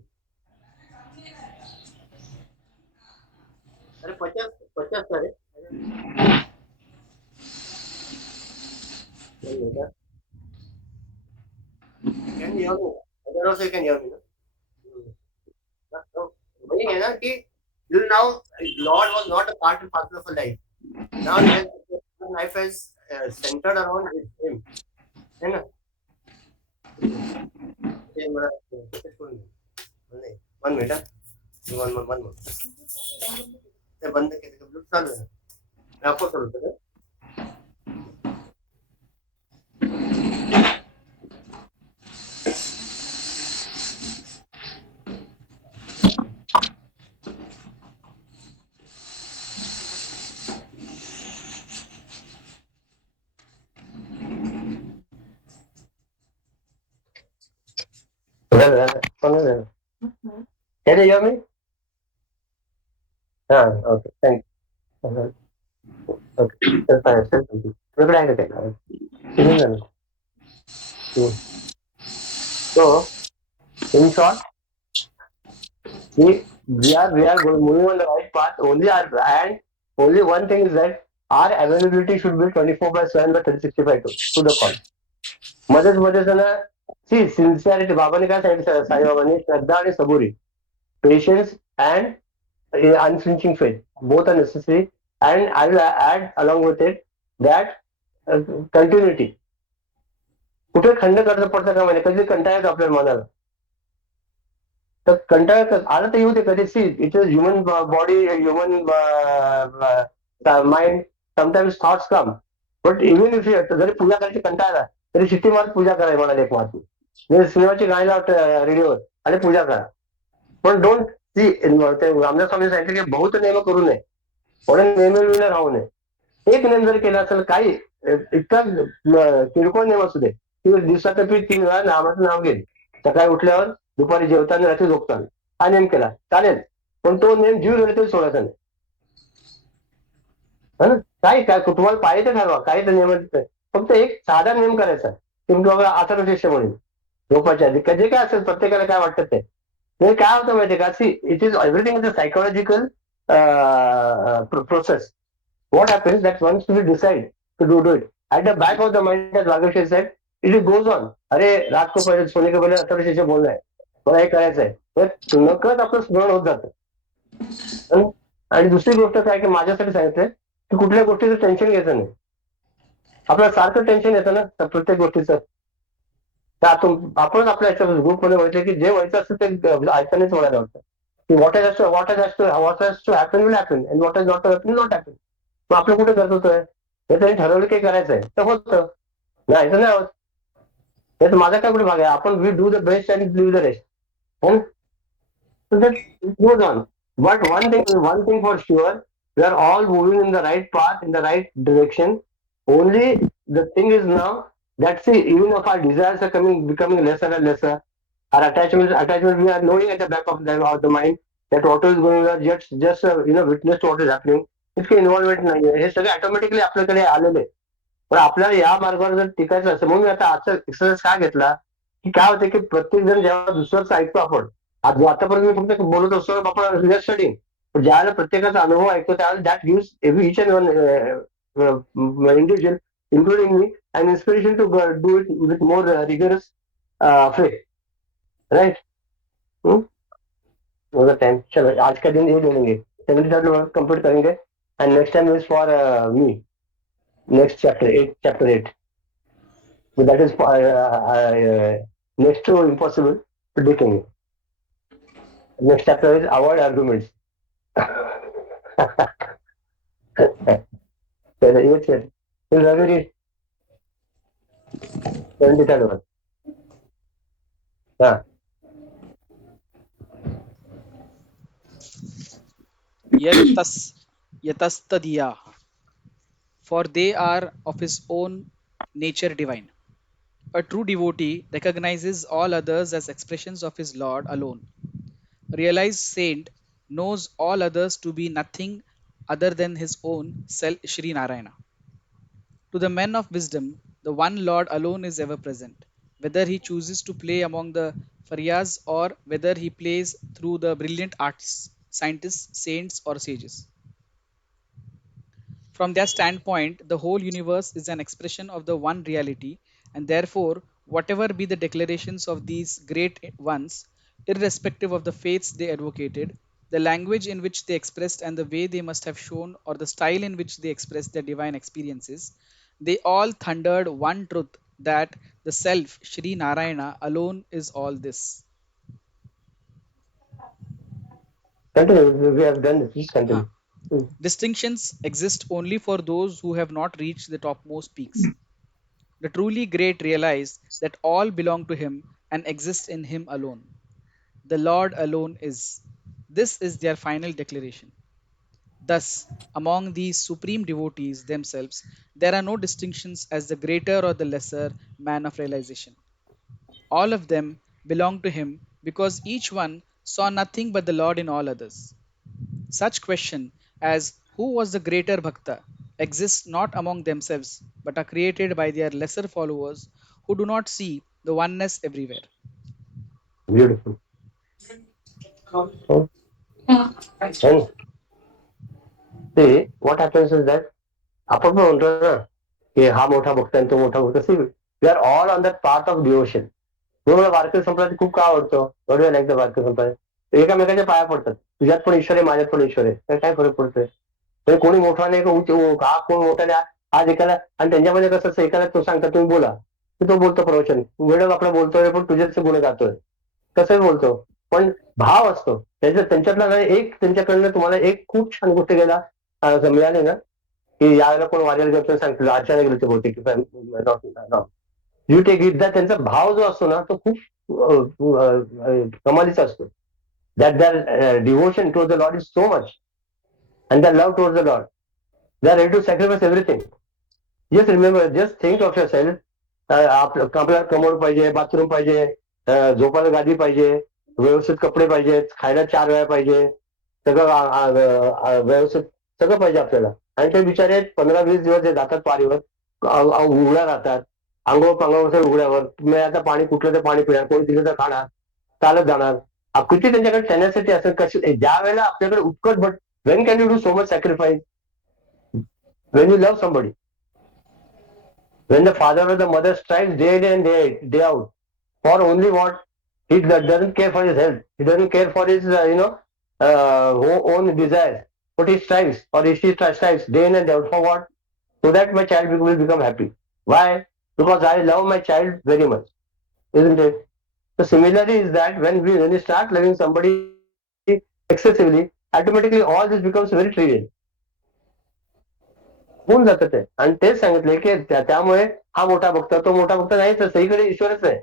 अरे 50 करे can you hear me other also can hear me ना वही है ना कि now Lord was not a part and parcel of a life. Now life is centered around him. है ना? ये मेरा नहीं 1 minute वन ते बंद केले ब्लूटूथ चालू आहे मी आपको चालू Can you hear me? Okay, thank you. Okay, that's fine. Thank you. Look at it. So, in short, we are moving on the right path. Only one thing is that our availability should be 24/7 by 365 to the call. मध्येच ना सी sincerity बाबांनी काय सांगितलं साईबाबांनी श्रद्धा आणि सबुरी patience and unflinching faith. Both are necessary. And I will add along with it that continuity. कुठे खंड करता पडतं का म्हणे कधी कंटाळा येतो आपल्या मनाला तर कंटाळा आला तर येऊ दे कधी see it is human body human mind sometimes thoughts come but even if जरी पूजा करायची कंटाळा तरी शिट्टी मारत पूजा करायची मला एक वाटते मी सिनेमाची गाणी लावतो रेडिओवर आणि पूजा करा पण डोंट सी रामदास स्वामी सांगितलं की बहुत नेम करू नये म्हणून नेहमी राहू नये एक नेम जर केला असेल काही इतका किरकोळ नेम असू दे की दिवसाचं पीठ 3 वेळा नामाचं नाव घेईल सकाळी उठल्यावर दुपारी जेवताना रात्री झोपताना हा नेम केला चालेल पण तो नेम जीव गेला तरी सोडायचा नाही है ना काय तुम्हाला पाहिजे ते ठरवा काही तर नियम फक्त एक साधा नियम करायचा तुम्ही बाबा आचार शिष्य म्हणून झोपायच्या आधी जे काय असेल प्रत्येकाला काय वाटतं ते म्हणजे काय होतं माहितीये का सी it is everything is a psychological process what happens that once we decide to do it at the back of the mind as Bhagavashi said it goes on अरे रात को पहले सोने के पहले अथर्वशीष बोलना है मला हे करायचं आहे नकळत आपलं स्मरण होत जातं आणि दुसरी गोष्ट काय की माझ्यासाठी सांगितलंय की कुठल्या गोष्टीचं टेन्शन घ्यायचं नाही आपल्याला सारखं टेन्शन येतं ना प्रत्येक गोष्टीचं तर आपण आपल्या याच्या ग्रुपमध्ये व्हायचं की जे व्हायचं असतं ते ऐकायलाच व्हायला वाटतं की what has to happen will happen and what has not to happen will not happen मग आपलं कुठे करत होतोय हे त्यांनी ठरवलं काही करायचंय तर होतं नाही तर नाही होत हे तर माझा काय कुठे भाग आहे आपण we do the best and leave the rest so that it goes on but one thing for sure we are all moving in the right path in the right direction only the thing is now that see even if our desires are becoming lesser and lesser our attachment we are knowing at the back of the mind that what is going on just witness to what is happening इतके involvement नाहीये हे सगळे automatically आपल्याकडे आलेले पण आपल्याला या मार्गावर जर टिकायचं असं म्हणून मी आता आजचा एक्सरसाइज का घेतला की काय होतं की प्रत्येक जण जेव्हा दुसरंच ऐकतो आपण आतापर्यंत मी फक्त बोलत असतो आपण रिअल स्टडी पण ज्यावेळेला प्रत्येकाचा अनुभव ऐकतो त्यावेळेला that gives every each and one individual including me and inspiration to do it with more rigorous faith right time चलो आज का दिन ये बोलेंगे 70 कंप्लीट करेंगे and next time is for me next chapter 8 so that is for next to impossible predicting next chapter is avoid arguments yes is very 73rd one yeah yatastadiya, for they are of his own nature divine. A true devotee recognizes all others as expressions of his Lord alone. Realized saint knows all others to be nothing other than his own self, Shri Narayana. To the men of wisdom, the one Lord alone is ever present. whether he chooses to play among the Faryas or whether he plays through the brilliant artists, scientists, saints, or sages. From their standpoint, the whole universe is an expression of the one reality, and therefore, whatever be the declarations of these great ones, irrespective of the faiths they advocated, the language in which they expressed, and the way they must have shown, or the style in which they expressed their divine experiences, they all thundered one truth, that the Self, Shri Narayana, alone is all this. Continue. We have done this. Please Huh. continue. Distinctions exist only for those who have not reached the topmost peaks. The truly great realize that all belong to Him and exist in Him alone. The Lord alone is. This is their final declaration. Thus, among these supreme devotees themselves, there are no distinctions as the greater or the lesser man of realization. All of them belong to Him because each one saw nothing but the Lord in all others. Such question as who was the greater bhakta exists not among themselves but are created by their lesser followers who do not see the oneness everywhere. Beautiful. Oh, and see, what happens is that आपण पण म्हणतो ना की हा मोठा भक्त आणि तो मोठा भक्त. See we are all on that path of devotion. म्हणून मला वारकरी संप्रदाय खूप का आवडतो. वडील एकदा वारकरी संप्रदाय एकामेकाच्या पाया पडतात. तुझ्यात पण ईश्वर आहे, माझ्यात पण ईश्वर आहे. काय फरक पडतोय. म्हणजे कोणी मोठा नाही, हा कोण मोठा नाही, आज एकाला. आणि त्यांच्यामध्ये कसं असतं, एकाला तो सांगता तुम्ही बोला, तो बोलतो प्रवचन, वेळ आपला बोलतोय पण तुझ्याच गुण गातोय, कसंही बोलतो. पण भाव असतो त्यांच्यातला एक, त्यांच्याकडनं तुम्हाला एक खूप छान गोष्ट घ्यायला मिळाली ना, की यावेळेला कोण वाऱ्याला गेलो सांगतो, अचानक गेलो ते बहुतेक यू टेक इट. दॅट त्यांचा भाव जो असतो ना तो खूप कमालीचा असतो. That that devotion towards the Lord is so much, and their love towards the Lord. They are ready to sacrifice everything. Just remember, just think of yourself. आपल्याला commode पाहिजे, बाथरूम पाहिजे, झोपायला गादी पाहिजे, व्यवस्थित कपडे पाहिजेत, खायला 4 वेळा पाहिजे, सगळं व्यवस्थित सगळं पाहिजे आपल्याला. आणि ते बिचारे 15-20 दिवस जे जातात पारीवर, उघड्या राहतात, आंघोळ पांघोळ उघड्यावर. तुम्ही आता पाणी कुठलं तर पाणी पिणार, कोणी दिलं तर खाणार, चालत जाणार. किती त्यांच्याकडे टेनॅसिटी असेल. कशी ज्या वेळेला आपल्याकडे उत्कट, but when can you do so much sacrifice? When you love somebody. When the father or the mother strives day in and day out for only what? He doesn't care for his health. He doesn't care for his own desires. But he strives, or she strives day in and day out for what? So that my child will become happy. Why? Because I love my child very much. Isn't it? So similarly is that when you start loving somebody excessively, automatically all this becomes very trivial. होऊन जातं ते. आणि तेच सांगितले की त्यामुळे हा मोठा भक्त, तो मोठा भक्त नाहीच, सगळीकडे ईश्वरच आहे.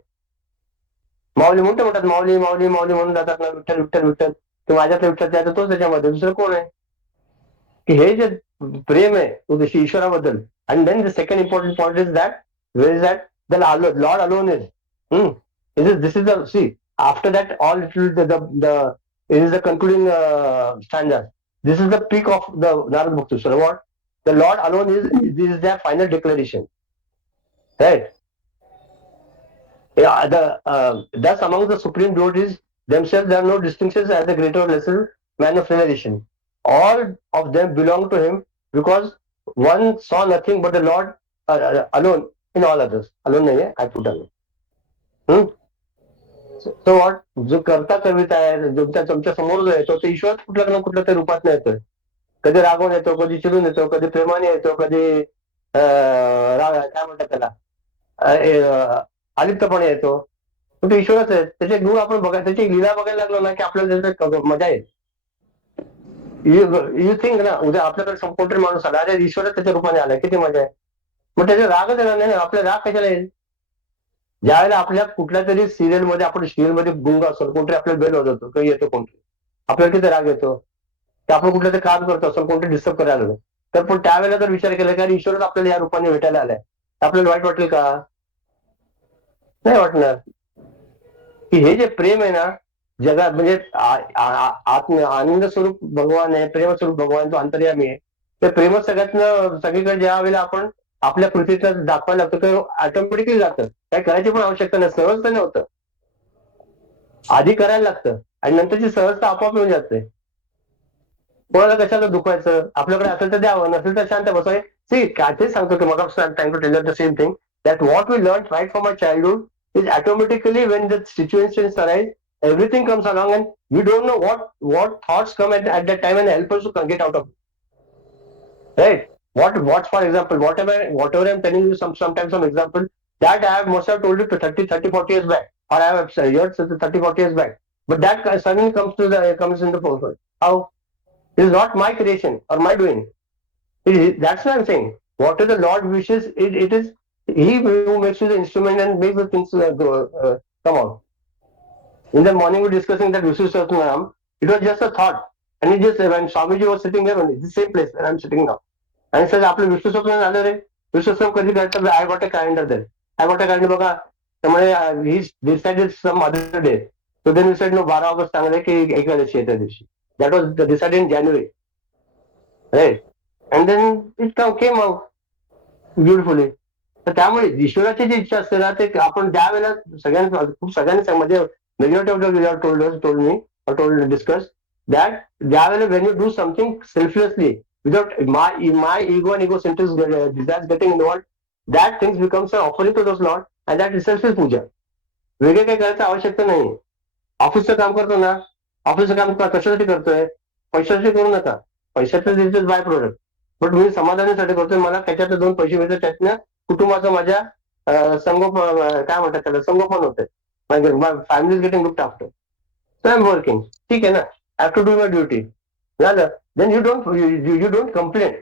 माऊली म्हणतात, माऊली माऊली माऊली म्हणून जातात ना, विठ्ठल विठ्ठल विठ्ठल, ते माझ्यातलं विठ्ठल त्याचा तोच त्याच्यामध्ये, दुसरं कोण आहे. की हे जे प्रेम आहे ईश्वराबद्दल. आणि then the second important point is that where is that the Lord alone is. This is the, see, after that all it is the concluding stanza. This is the peak of the Narada Bhakti. So what? The Lord alone this is their final declaration. Right? Yeah, thus among the supreme devotees themselves there are no distinctions as the greater or lesser man of realization. All of them belong to him because one saw nothing but the Lord alone in all others. Alone nahi hai, I put alone. तो what जो करता कविता आहे, तुमच्या समोर जो येतो तो ईश्वर कुठल्या ना कुठल्या तरी रूपात येतोय. कधी रागवून येतो, कधी चिडून येतो, कधी प्रेमाने येतो, कधी काय म्हणतात त्याला अलिप्तपणे येतो. तो ईश्वरच आहे. त्याचे गुण आपण त्याची लीला बघायला लागलो ना की आपल्याला त्याच्यात मजा येईल. यू थिंक ना, उद्या आपल्याकडे कोणतरी माणूस आला, अरे ईश्वरच त्याच्या रूपाने आलाय, किती मजा आहे. मग त्याचा रागच येणार नाही. आपला राग कशाला येईल. ज्यावेळेला आपल्या कुठल्या तरी सिरियल मध्ये आपण सिरियलमध्ये गुंग असतो, कोणतरी आपल्याला बेल होत काही येतो, कोणतरी आपल्याला किती राग येतो, की आपण कुठलं तरी काम करतो असं कोणतरी डिस्टर्ब करायला आलं तर. पण त्यावेळेला जर विचार केला की अरे ईश्वरच आपल्याला या रूपाने भेटायला आलाय, आपल्याला वाईट वाटेल का. नाही वाटणार. की हे जे प्रेम आहे ना जगात, म्हणजे आनंद स्वरूप भगवान आहे, प्रेम स्वरूप भगवान, तो अंतर्यामी आहे. ते प्रेम सगळ्यातनं सगळीकडे ज्या वेळेला आपण आपल्या कृतीत दाखवायला लागतं किंवा ऑटोमॅटिकली जातं. काय करायची पण आवश्यकता नाही, सहज नाही होतं. आधी करायला लागतं आणि नंतरची सहजता आपोआप येऊन जाते. कोणाला कशाला दुखवायचं, आपल्याकडे असेल तर द्यावं, नसेल तर शांत बसाय. सी तेच सांगतो की मला time to tell the same thing that what we learn right from our childhood is automatically when the situations arise, everything comes along and we don't know what thoughts come at that time and help us to get out of it. Right? What for example, whatever I'm telling you sometimes some example that I have must have told you to 30, 40 years back, or I have heard 30, 40 years back. But that suddenly comes in the forefront. How? It is not my creation or my doing. That's what I'm saying. What is the Lord wishes, it is He who makes you the instrument and makes the things come out. In the morning we were discussing that Vishnu Sahasranam, it was just a thought. And it just, when Swamiji was sitting there, only the same place where I'm sitting now. And he says, आपलं विष्णू स्वप्न झालं रे, विष्णू स्वप्न कधी करायचं, I got a calendar there. I got a calendar बघा, त्यामुळे he decided some other day. So then we said, no, 12 August चांगलं आहे की एकादशी आहे त्या दिवशी. That was decided in January. Right? And then it came out beautifully. तर त्यामुळे ईश्वराची जी इच्छा असते ना, ते आपण ज्या वेळेला सगळ्यांनी म्हणजे majority of told me told discuss that ज्या वेळेला when you do something selflessly without my ego and ego centrics desires getting involve, that things becomes a offering to those lord and that itself is puja. वेगळे काही करायचं आवश्यकता नाही. ऑफिसचं काम करतो ना, ऑफिसचं काम कशासाठी करतोय, पैशासाठी करू नका. पैशाचं this is by product. But मी समाधानासाठी करतोय, मला त्याच्यात 2 पैसे मिळतात, त्यातनं कुटुंबाचं माझ्या काय म्हणतात त्याला संगोपन होतंय. Family is getting looked after. So I am working. ठीक आहे ना, I have to do my duty. झालं. Then you don't complain.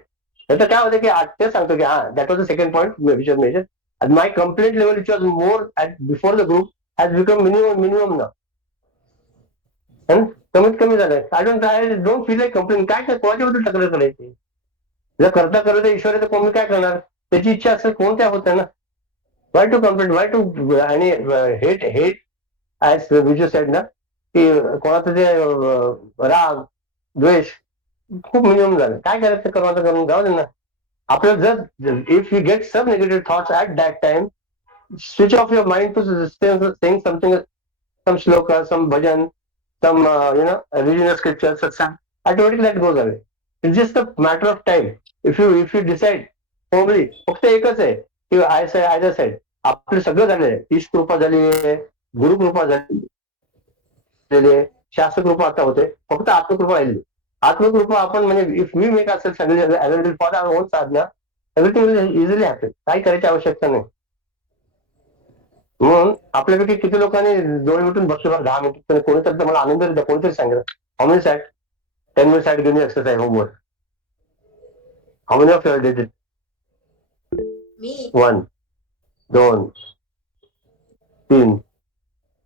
त्याचं काय होतं की ते सांगतो की that was the second point major. My complaint level which was more before the group has become minimum ना. कमीत कमी झालंय. I don't feel like complain. काय कोणाच्याबद्दल तक्रार करायची? जर करता ईश्वर तर कोणी काय करणार, त्याची इच्छा असेल कोण काय होतं ना. वाय टू कंप्लेंट, वाय टू आणि हेट ॲज विजय सेड ना की कोणाचं ते राग द्वेष खूप मिनिमम झालं. काय करायचं करण्याचं करून जाऊ दे ना. आपल्याला जर if you get some negative thoughts at that time, switch off your mind to saying something, some shloka, some bhajan, some religious scripture, satsang. Automatically that goes away. It's just a matter of time. If you decide probably फक्त एकच आहे की I said आपलं सगळं झालेलं आहे. ईश कृपा झालेली आहे, गुरुकृपा झालेली आहे, शास्त्र कृपा आता होते, फक्त आत्मकृपा राहिली. आत्मकृपा आपण म्हणजे इफ वी मेक असेल सगळे for our own sadhana, everything will easily happen. काही करायची आवश्यकता नाही. म्हणून आपल्यापैकी किती लोकांनी डोळे मिटून बसलो 10 मिनिट, कोणीतरी मला आनंद देतो, कोणीतरी सांगितलं how many sat 10 minutes sat give me exercise homework. How many of you did it? मी 1, 2, 3.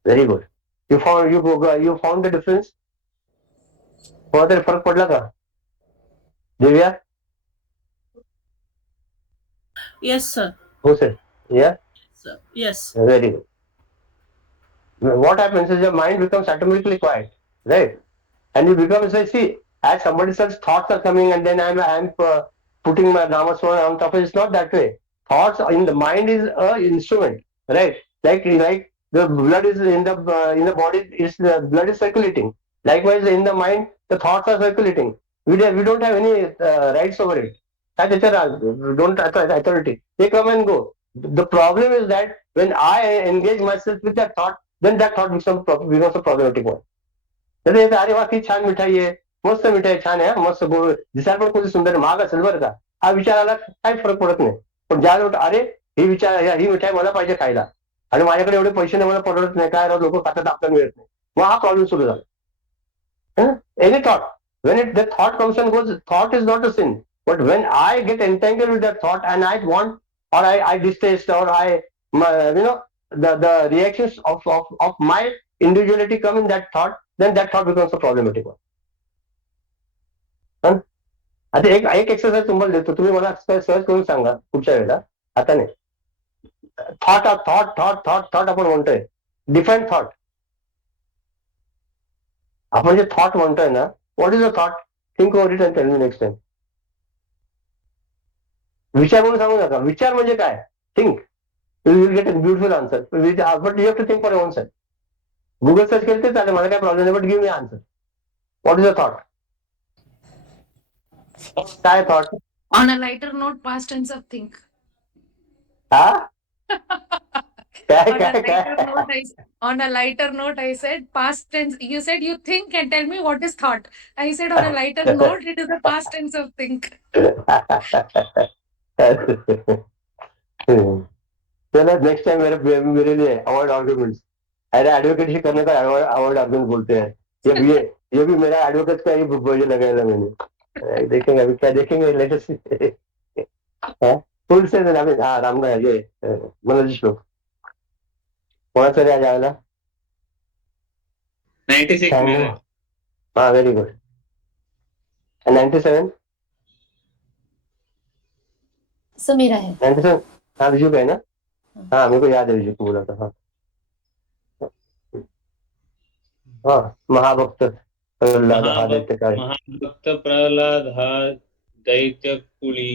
Very good. You found the difference. कोणातरी फरक पडला का? दिव्या? Yes, sir. हो सर. या Sir. Yes. Very good. What happens is your mind becomes automatically quiet, right? And you become, see, as somebody says, thoughts are coming, and then I'm putting my namaswara on top of it. It's not that way. Thoughts in the mind is a instrument, right? Like the blood is in the body, is the blood is circulating. Likewise, in the mind, the thoughts are circulating. We don't have any rights over it. Don't authority. They come and go. The problem is that when I engage myself with that thought, then that thought becomes a problematic one. अरे वा किती छान मिठाई आहे, मस्त मिठाई छान आहे, मस्त गोड दिसायला पण कोणी सुंदर महाग असेल बरं का, हा विचार आला काही फरक पडत नाही. पण ज्या लोक अरे ही मिठाई मला पाहिजे खायला आणि माझ्याकडे एवढे पैसे नाही, मला परवडत नाही, काय लोक खातात आपल्याला मिळत नाही, मग हा प्रॉब्लेम सुरू झाला. Any thought when the thought comes and goes, thought is not a sin. But when I get entangled with that thought and I want, or I distaste, or the reactions of my individuality come in that thought, then that thought becomes a problematic one. आता एक exercise तुम्हाला देतो, तुम्ही मला search करून सांगा पुढच्या वेळेला. आता नाही. Thought thought thought thought thought आपण म्हणतोय, डिफाईन थॉट. आपण जे थॉट म्हणतोय ना, what is a thought? Think over it and tell me next time. विचार म्हणून सांगू नका. विचार म्हणजे काय? Think. You will get a beautiful answer. But you have to think for own self. Google search केलं ते चालेल, मला काय प्रॉब्लेम नाही, but give me answer. What is a thought? काय thought? On a lighter note, past tense of think. हा काय On a काय lighter काय note, on a lighter note, I said past tense. You said you think and tell me what is thought. I said on a lighter note, it is the past tense of think. चलो next time मेरे लिए avoid arguments. अरे advocacy करने का avoid argument बोलते हैं. ये भी मेरा एडवोकेट का ही वजह लगाया मैंने. देखेंगे अभी क्या देखेंगे लेटेस्ट. फुल से हा रामगा ये मनोज श्लोक कोणाचं रे आज आला. 96 मेरे. हाँ वेरी गुड. 97. समीरा है. 97 हाँ विजू का है ना. हाँ मेरे को याद है विजू को बोला था. हाँ हाँ महाभक्त प्रल्हाद हा दैत्य काय. महाभक्त प्रल्हाद हा दैत्य कुळी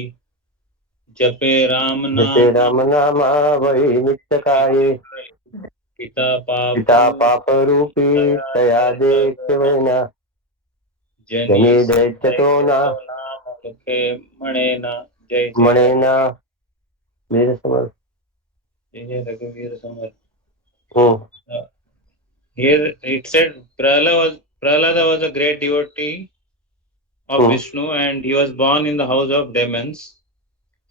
जपे राम नामा वै नित्य काय. पिता पाप रूपी तया देखवेना जनी दैत्य तो ना मुखे म्हणेना जय म्हणेना वीर समर्थ. जय रघुवीर समर्थ. Here it said Prahlada was a great devotee of Vishnu, and he was born in the house of demons.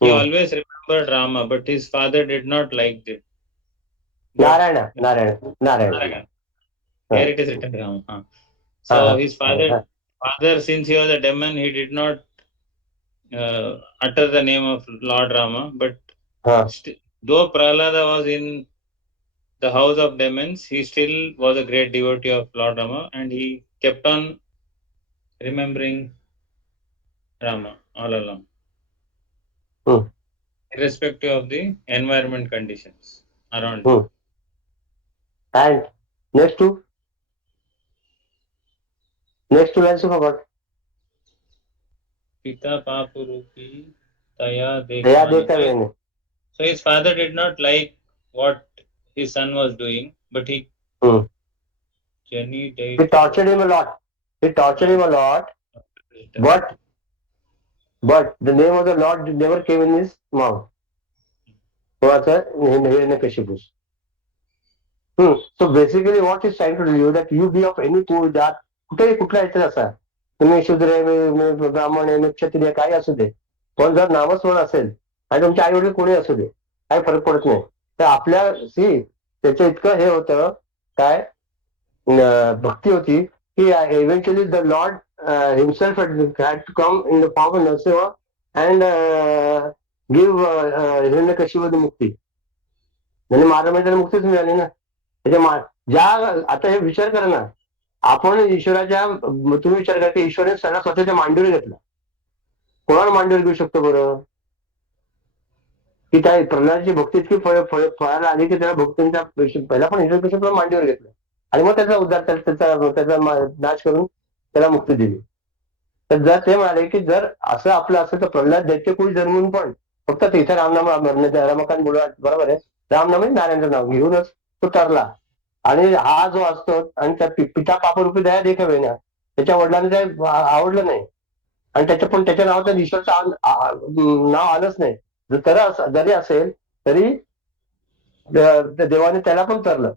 He always remembered Rama, but his father did not like it. Narayana. Here it is written Rama. So his father, since he was a demon, he did not utter the name of Lord Rama. But though Prahlada was in the house of demons, he still was a great devotee of Lord Rama, and he kept on remembering Rama all along, irrespective of the environment conditions around him. And next two lines of what? Pita Papurupi Taya Dekavani. So his father did not like what his son was doing, but he tortured him a lot. But the name of the Lord never came in his mouth. So basically what he's trying to tell you that you be of any जात कुठेही कुठल्या याच्यात असा तुम्ही शूद्र आहे ब्राह्मण आहे क्षत्रिय काही असू दे पण जर नामस्मरण असेल आणि तुमचे आई वडील कोणी असू दे काही फरक पडत नाही. तर आपल्या त्याचं इतकं हे होतं काय भक्ती होती की eventually the Lord himself had to come in the form of Narasimha and give Hiranyakashipu मुक्ती. म्हणजे मारल्यामुळे त्याला मुक्तीच मिळाली ना. ज्या आता हे विचार करा ना आपण ईश्वराच्या तुम्ही विचार करा की ईश्वराने सगळ्या स्वतःच्या मांडीवर घेतला. कोणाला मांडीवर घेऊ शकतो बरं की त्या प्रल्हादची भक्ती इतकी फळायला आली की त्याला भक्तींच्या पहिला पण हिरण्यकशिपूला मांडीवर घेतलं आणि मग त्याचा उद्धार त्याचा नाश करून त्याला मुक्ती दिली. तर जर ते म्हणाले की जर असं आपलं असेल तर प्रल्हाद दैत्य कुळी जन्मून पण फक्त इथं रामनाम रमाकांत बोलवा बरोबर आहे. रामनाम नारायणचं नाव घेऊनच तो तरला आणि हा जो असतो आणि त्या पिता पापरूपी दया देखावे ना त्याच्या वडिलांना ते आवडलं नाही आणि त्याच्या नावात ईश्वरचं नाव आलंच नाही. जरी असेल तरी देवाने त्याला पण तरलं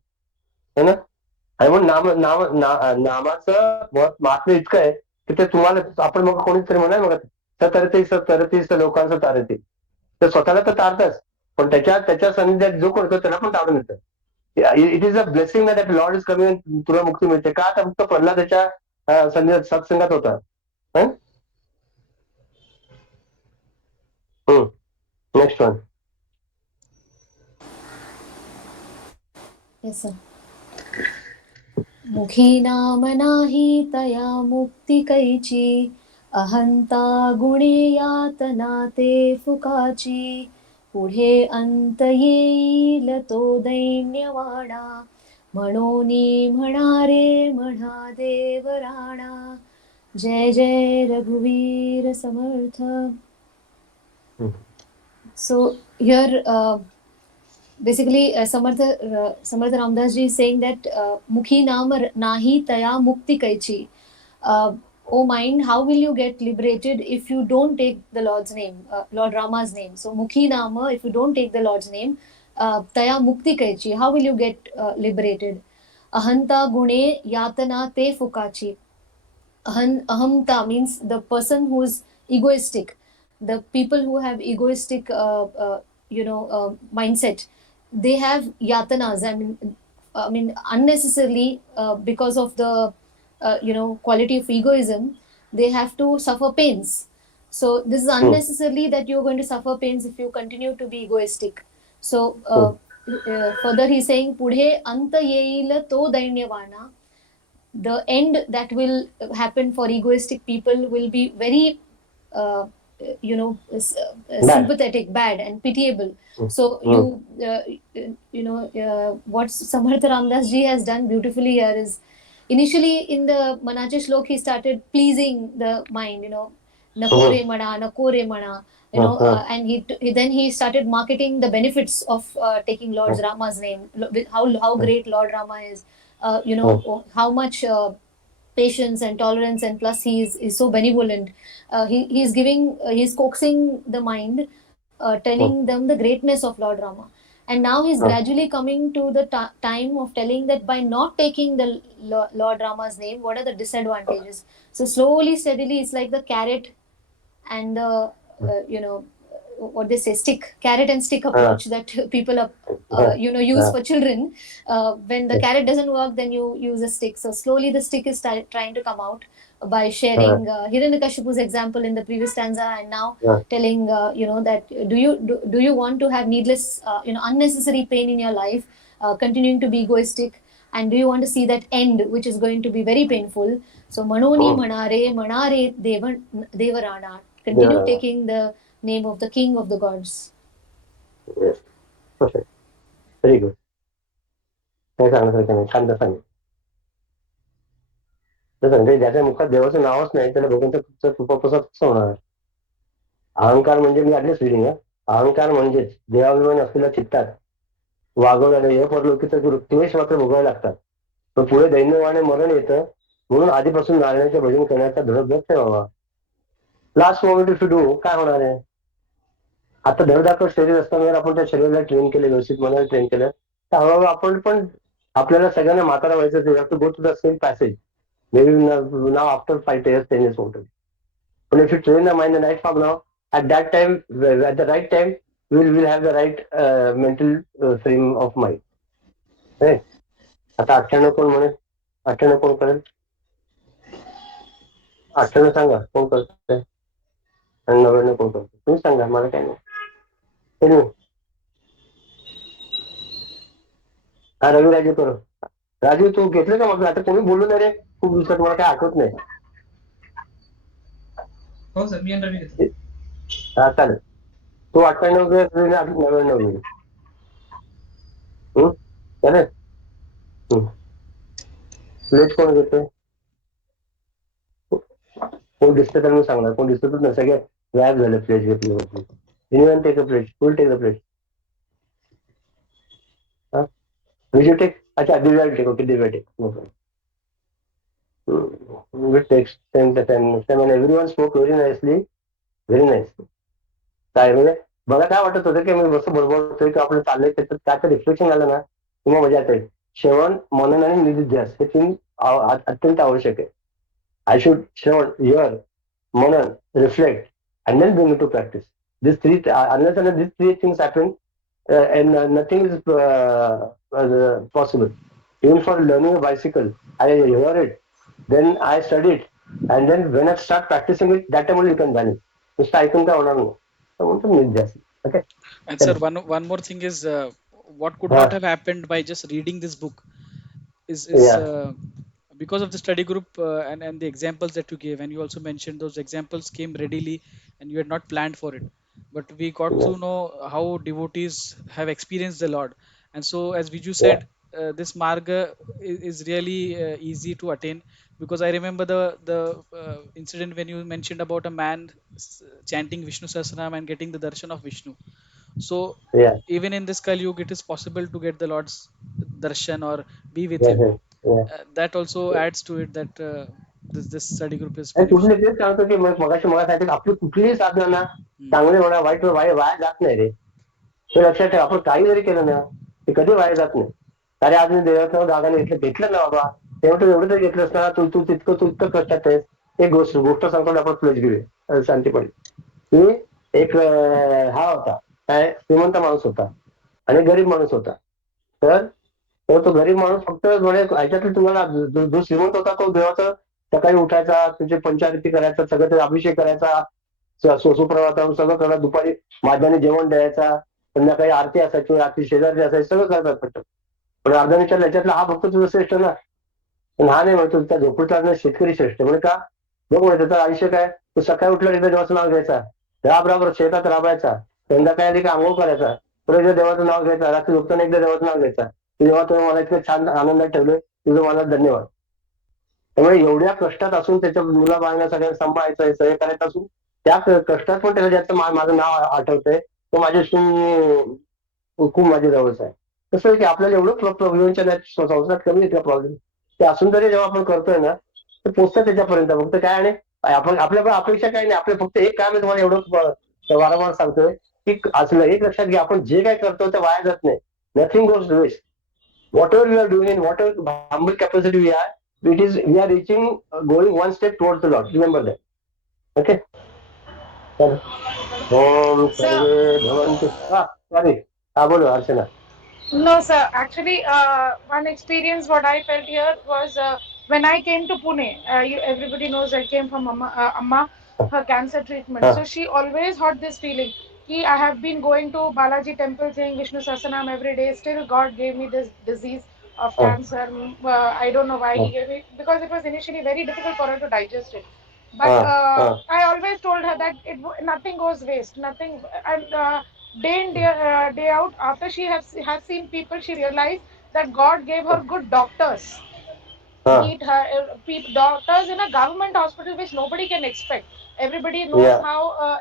है ना. आणि मग नामाचं महात्म्य इतकं आहे की ते तुम्हाला आपण मग कोणीतरी म्हणाल मग तरतीस लोकांचं तारते तर स्वतःला तर तारतच पण त्याच्या सानिध्यात जो करतो त्याला पण तारून येतं. It is a blessing that Lord is coming तुला मुक्ती मिळते का तर फक्त प्रल्हाद त्याच्या सत्संगात होता. Next one. Yes, sir. मुखी नाम नाही तया मुक्ती कैची अहंता गुणे यातना ते फुकाची पुढे अंत येईल तो दैन्यवाडा म्हणोनी म्हणारे म्हणा देव राणा. जय जय रघुवीर समर्थ. So here, basically, Samartha Ramdas ji is saying that Mukhi naam nahi taya mukti kaichi. Uh, oh mind, how will you get liberated if you don't take the Lord's name, Lord Rama's name? So Mukhi nama, if you don't take the Lord's name, taya mukti kaichi. How will you get liberated? Ahanta gune yatana te fukachi. Ahamta means the person who is egoistic. The people who have egoistic mindset, they have yatanas. I mean unnecessarily, because of the quality of egoism, they have to suffer pains. So this is unnecessarily that you're going to suffer pains if you continue to be egoistic. So further he's saying pudhe anta yeila to dainyavana. The end that will happen for egoistic people will be very uh, Bad. sympathetic, bad and pitiable. So what Samartha Ramdas ji has done beautifully here is, initially in the Manache Shlok he started pleasing the mind, nakore mana, nakore mana, and then he started marketing the benefits of taking Lord Rama's name, with how great Lord Rama is, how much patience and tolerance, and plus is so benevolent. He's coaxing the mind, telling them the greatness of Lord Rama. And now he's gradually coming to the time of telling that by not taking the Lord Rama's name, what are the disadvantages. So slowly, steadily, it's like the carrot and the what they say, stick, carrot and stick approach that people are use for children. When the carrot doesn't work, then you use a stick. So slowly the stick is trying to come out by sharing Hiranyakashipu's example in the previous stanza, and now telling that do you want to have needless unnecessary pain in your life, continuing to be egoistic, and do you want to see that end which is going to be very painful. So manoni manare devarana, continue taking the name of the king of the gods. Yes. Perfect. Very good. काय सांगण्यासारखं नाही, छान सांगितलं. तर सांगते ज्याच्या मुखात देवाचं नावच नाही त्याला भगवंताचं कृपाप्रसाद कसं होणार. अहंकार म्हणजे मी आधीच रिडिंग अहंकार म्हणजेच देवाभिमान असलेल्या चित्तात वागवणारे हे परलोकीचं क्लेश मात्र भोगावे लागतात. पण पुढे दैन्यवाने मरण येतं, म्हणून आधीपासून नारायणाचे भजन करण्याचा धडक ठेवावा. Last moment if you do काय होणार आहे. आता धडधाकट शरीर असताना आपण त्या शरीराला ट्रेन केलं, व्यवस्थित मनाला ट्रेन केलं, तर हळूहळू आपण पण आपल्याला सगळ्यांना म्हातारा व्हायचं go to the same passage. Maybe now after 5 years, 10 years older. But if you train the mind the right from now, at that time, at the right time, we'll have the right mental frame of mind. Right? आता 98 कोण म्हणेल, 98 कोण करेल, 98 सांगा कोण करतंय आणि 99 कोण करतो. तुम्ही सांगा, मला काय नाही. हा रवी राजू करो. राजू तू घेतलं का मग. आता कोणी बोलू नाही रे, खूप दिवसात मला काय आठवत नाही. हो सर, मी आणि रवी घेतो. हा चालेल. तू 98 99 चालेल. प्लेट कोण घेतोय, कोण दिसतं तर मी सांगणार, कोण दिसतच नाही, सगळे गायब झाले प्लेट घेतली होती. Anyone take a plate, full take a plate. Will take. अच्छा Divya take. Okay Divya take. No problem. Will take everyone spoke very nicely, very nice. काय म्हणजे मला काय वाटत होतं की मी बस बरोबर की आपलं चाललंय त्याचं त्याचं रिफ्लेक्शन आलं ना किंवा मजा येते. श्रवण, मनन आणि निधिध्यास हे 3 अत्यंत आवश्यक आहे. I should Shravan, hear, Manan, reflect, and then bring it to practice. These three, unless and these 3 things happen, and nothing is possible. Even for learning a bicycle, I hear it, then I study it, and then when I start practicing it, that time only you can balance. नुसतं ऐकून काय होणार नाही. तर म्हणतो निध्यास. Okay. And sir, one more thing is what could not have happened by just reading this book is because of the study group and the examples that you gave, and you also mentioned those examples came readily and you had not planned for it, but we got to know how devotees have experienced the Lord. And so as Viju said, this marga is really easy to attain, because I remember the incident when you mentioned about a man chanting Vishnu Sahasranam and getting the darshan of Vishnu. So Yeah. even in this Kali Yuga, it is possible to get the Lord's darshan or be with Yes, him. yes, yeah. That also adds to it that this study group is आणि कुठले beneficial. तेच सांगतो की मगाशी मला सांगितलं आपली कुठलीही साधना ना Hmm. चांगले म्हणा वाईट वाया जात नाही रे. हे लक्षात ठेवा, आपण काही जरी केलं ना ते कधी वाया जात नाही. अरे आज मी देवाचं दादाने घेतलं ना बाबा, तेव्हा तू एवढं जरी घेतलंस ना तू तू तितकं तू इतकं कष्टात आहेस. एक गोष्ट सांगतो आपण प्लेस घेऊया शांतीपणे. की एक हा होता काय श्रीमंत माणूस होता आणि गरीब माणूस होता. तर तो गरीब माणूस फक्त म्हणजे ह्याच्यातलं तुम्हाला जो श्रीमंत होता तो देवाचं सकाळी उठायचा, तुझे पंचारती करायचा, सगळं ते अभिषेक करायचा, सुप्रभात सगळं करा, दुपारी माझ्याने जेवण द्यायचा, संध्याकाळी आरती असायची, आरती शेजारची असायची, सगळं करतात फक्त. पण अर्धविचार याच्यातला हा फक्त तुझं श्रेष्ठ ना. पण हा नाही म्हणतो त्या झोपडीचा शेतकरी श्रेष्ठ म्हणजे का बघ म्हणजे त्याचं आयुष्य काय, तो सकाळी उठला एकदा देवाचं नाव घ्यायचा, राबराबर शेतात राबायचा, संध्याकाळी आली का आंघोळ करायचा, परत एकदा देवाचं नाव घ्यायचा, रात्री झोपताना एकदा देवाचं नाव घ्यायचा. तेव्हा तुम्ही मला इतकं छान आनंदात ठेवलं, तुझं मला धन्यवाद. त्यामुळे एवढ्या कष्टात असून त्याच्या मुला बाळांना सगळ्यांना सांभाळायचं आहे, सगळं करायचं असून त्या कष्टात पण त्याला ज्याचं माझं नाव आठवतंय तो माझ्याशी खूप माझ्या जवळच आहे. कसं आहे की आपल्याला एवढं प्रॉब्लेमच्या संसारात कमी येते प्रॉब्लेम ते असून तरी जेव्हा आपण करतोय ना ते पोचतं त्याच्यापर्यंत. फक्त काय आणि आपण आपल्या अपेक्षा काही नाही, आपले फक्त एक काम आहे, तुम्हाला एवढं वारंवार सांगतोय की असलं एक लक्षात घ्या, आपण जे काय करतो ते वाया जात नाही. Nothing goes waste. Whatever we are doing in whatever humble capacity we are, we are reaching, going one step towards the Lord. Remember that. Okay. Om So Sarve Bhavantu. Sorry. बोलो अर्चना. no, sir. Actually, one experience what I felt here was when I came to Pune. Everybody knows I came from Amma, her cancer treatment. हाँ So she always had this feeling. Ki I have been going to Balaji temple saying Vishnu Sahasranam every day. Still, God gave me this disease of हाँ cancer. I don't know why हाँ He gave it because it was initially very difficult for her to digest it. But हाँ हाँ I always told her that nothing goes waste. Nothing. And day in day out after she has seen people she realized that god gave her good doctors, be हाँ it her doctors in a government hospital which nobody can expect. Everybody knows या how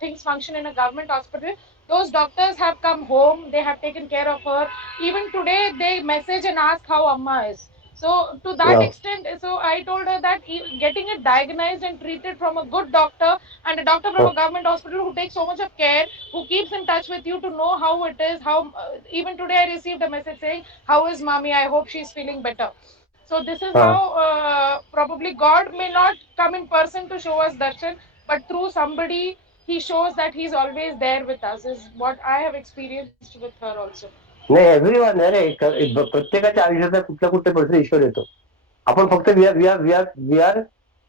things function in a government hospital. Those doctors have come home, they have taken care of her. Even today they message and ask how amma is. So to that या extent, so I told her that getting it diagnosed and treated from a good doctor, and a doctor from हाँ a government hospital who takes so much of care, who keeps in touch with you to know how it is, how even today I received a message saying how is mommy, I hope she's feeling better. So this is how हाँ probably God may not come in person to show us darshan, but through somebody He shows that He's always there with us. Is what I have experienced with her also. नाही everyone अरे प्रत्येकाच्या आयुष्याचा कुठल्या कुठल्या परिस्थिती ईश्वर येतो. आपण फक्त we are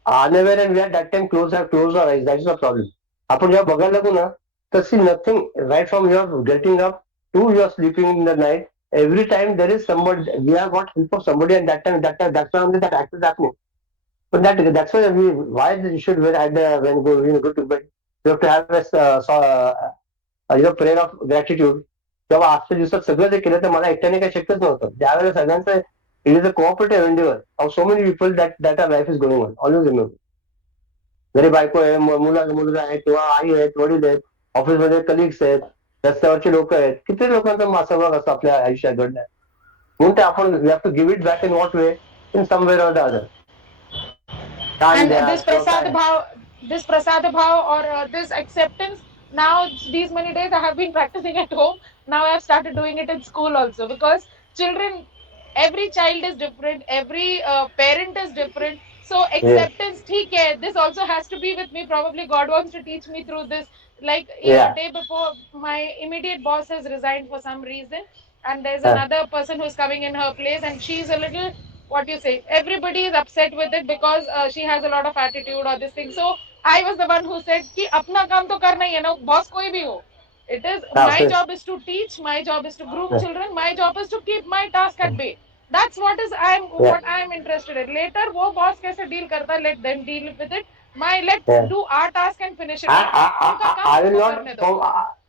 unaware and we are that time close our eyes. That is a problem. आपण जेव्हा बघायला लागू ना तशी nothing right from your getting up to your sleeping in the night every time there is somebody we are got help of somebody and that's that access happening. But that's why you should when go to bed you have to have prayer of gratitude. तेव्हा आजच्या दिवसात सगळं जे केलं तर मला एकट्याने काही शक्यच नव्हतं. ज्यावेळेला सगळ्यांचं it is a cooperative endeavour of so many people that are life is going on. Always remember. घरी बायको आहे, मुलगा आहे किंवा आई आहेत, वडील आहेत, ऑफिसमध्ये कलिग्स आहेत, रस्त्यावरची लोक आहेत, किती लोकांचा सहभाग असतो आपल्या आयुष्यात घडला. म्हणून ते आपण we have to give it back in what way, in some way or the other. दान And द्या किंवा काय. this prasad bhav or this acceptance, now these many days I have been practicing at home. Now I have started doing it in school also, because children, every child is different, every parent is different. So Yeah, acceptance, theek hai, this also has to be with me. Probably God wants to teach me through this. Like yeah, day before, my immediate boss has resigned for some reason, and there's uh, another person who's coming in her place, and she's a little, what do you say, everybody is upset with it because she has a lot of attitude or this thing. So I was the one who said ki apna kaam to karna hi hai na, boss koi bhi ho. It is my okay. job is to teach, my job is to groom children, my job is to keep my task at bay. That's what is Yeah, what I'm interested in. Later wo boss kaise deal karta, let them deal with it. Let's yeah. do our task and finish it off. Unka I, kaam I will unko not karne do.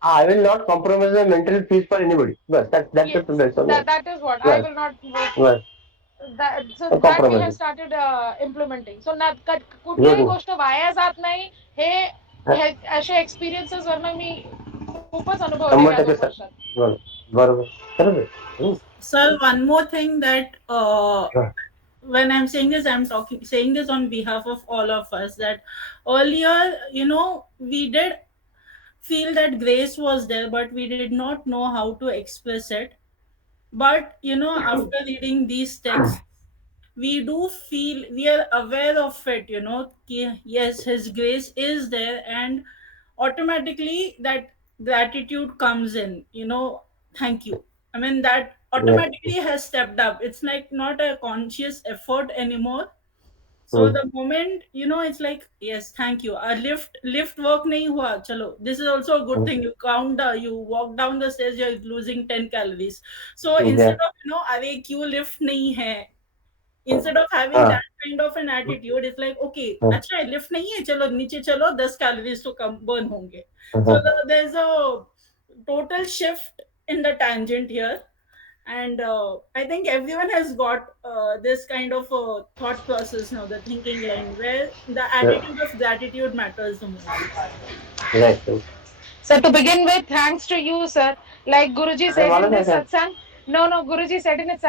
I will not compromise the mental peace for anybody. But that's the Yes, best one. that is what I Well, will not move. well, So no that we have compromise. started implementing. So Good. कुठल्याही गोष्ट via जात नाही हे असे experiences वरनं मी खूपच अनुभवले या 2 वर्षात. बरोबर खरंच. Sir, one more thing that when I'm saying this, I'm saying this on behalf of all of us, that earlier, we did feel that grace was there, but we did not know how to express it. But, after reading these texts, we do feel, we are aware of it, yes, His grace is there, and automatically that gratitude comes in, thank you. I mean, that automatically has stepped up. It's like not a conscious effort anymore. So the moment, it's like, yes, thank you. A lift work nahi hua. Chalo. This is also a good thing. You you walk down the stairs, you're losing 10 calories. So instead of, arey kyun lift nahi hai, instead of having that kind of an attitude, it's like, okay, acha lift nahi hai, chalo niche chalo, 10 calories to come burn honge. So there's a total shift in the tangent here. And I think everyone has got this kind of thought process now, the thinking line, where the attitude of gratitude matters the most. Right. So to begin with, thanks to you, sir. Like Guruji said in this satsang, no, Guruji said in this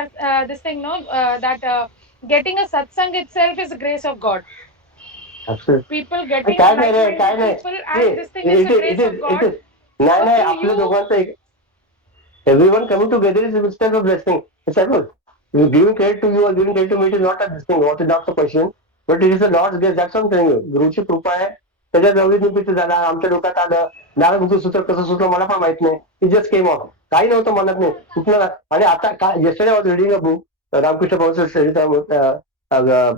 this thing, no, that getting a satsang itself is the grace of God. Absolutely. People getting काय नाही रे, like-minded काय नाही. people, and this thing is the grace of It God. is. नाही So नाही, to आपल्या you, दोघांचं everyone coming together is itself a blessing. It's ever. You giving credit to you or giving credit to me, it is not a blessing. What is not the question, but it is a Lord's grace. That's what I'm telling you. गुरुची कृपा आहे. त्याच्या जवळीच झाला, आमच्या डोक्यात आलं. नारद सूत्र कसं सुटलं मला पण माहित नाही. It just came out. काही नव्हतं मनात नाही. कुठलं आणि आता yesterday I was reading a book, Ramakrishna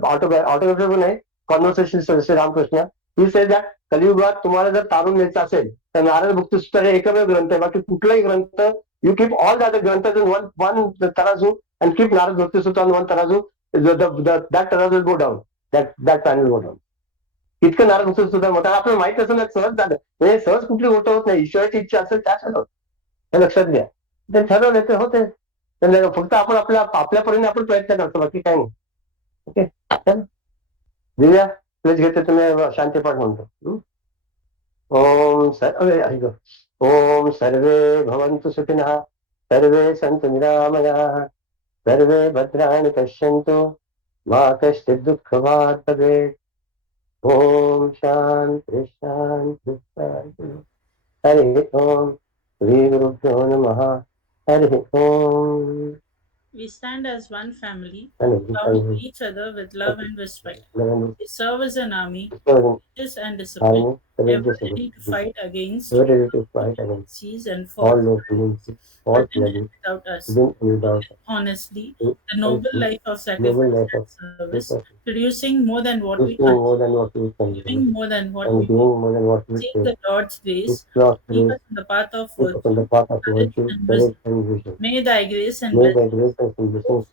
autography पण आहे, conversation Shri Ramakrishna. He says that कलियुगात तुम्हाला जर तारून घ्यायचं असेल तर नारद भक्ती सूत्र हे एकमेव ग्रंथ आहे. बाकी कुठलाही ग्रंथ, you keep all the other granthas in one tarazu and keep Narada Bhakti Sutra on one tarazu, that tarazu will go down. That pan will go down. इतकं नारद भक्ती सुद्धा म्हणतात. आपल्याला माहित असेल ना, सहज झालं. म्हणजे सहज कुठली गोष्ट होत नाही. ईश्वराची इच्छा असेल त्याच ठरवत. हे लक्षात घ्या. ते ठरवलं ते होते. फक्त आपण आपल्यापर्यंत आपण प्रयत्न करतो, बाकी काही नाही. ओके, दिव्या प्लीज घेते तुम्ही शांतीपाठ म्हणतो. ओम ओम सर्वे भवन्तु सुखिनः, सर्वे सन्तु निरामयाः, सर्वे भद्राणि पश्यन्तु, मा कश्चित् दुःखभाग् भवेत्. ओम शान्ति शान्ति शान्ति. हरिः ओम. श्री गुरुभ्यो नमः. हरिः ओम. We stand as one family, loving each other with love and respect. We serve as an army, courageous and disciplined, ever ready to fight against seas and false within and without us. Honestly, the noble life of sacrifice and service, producing more than what we can, giving more than what we need. Seek the Lord's grace, keep us on the path of virtue, courage and wisdom. May Thy grace and blessings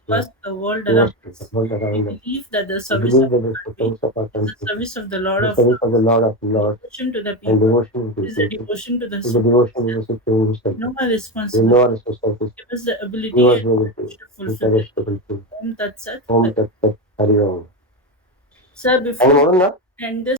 bless the world around us. We believe that the service of our country is the service of the Lord of Lords. Devotion to the people is a devotion to the Supreme. No our responsibility. Give us the ability and courage to fulfill it. Om Tat Sat. Sir, before we end this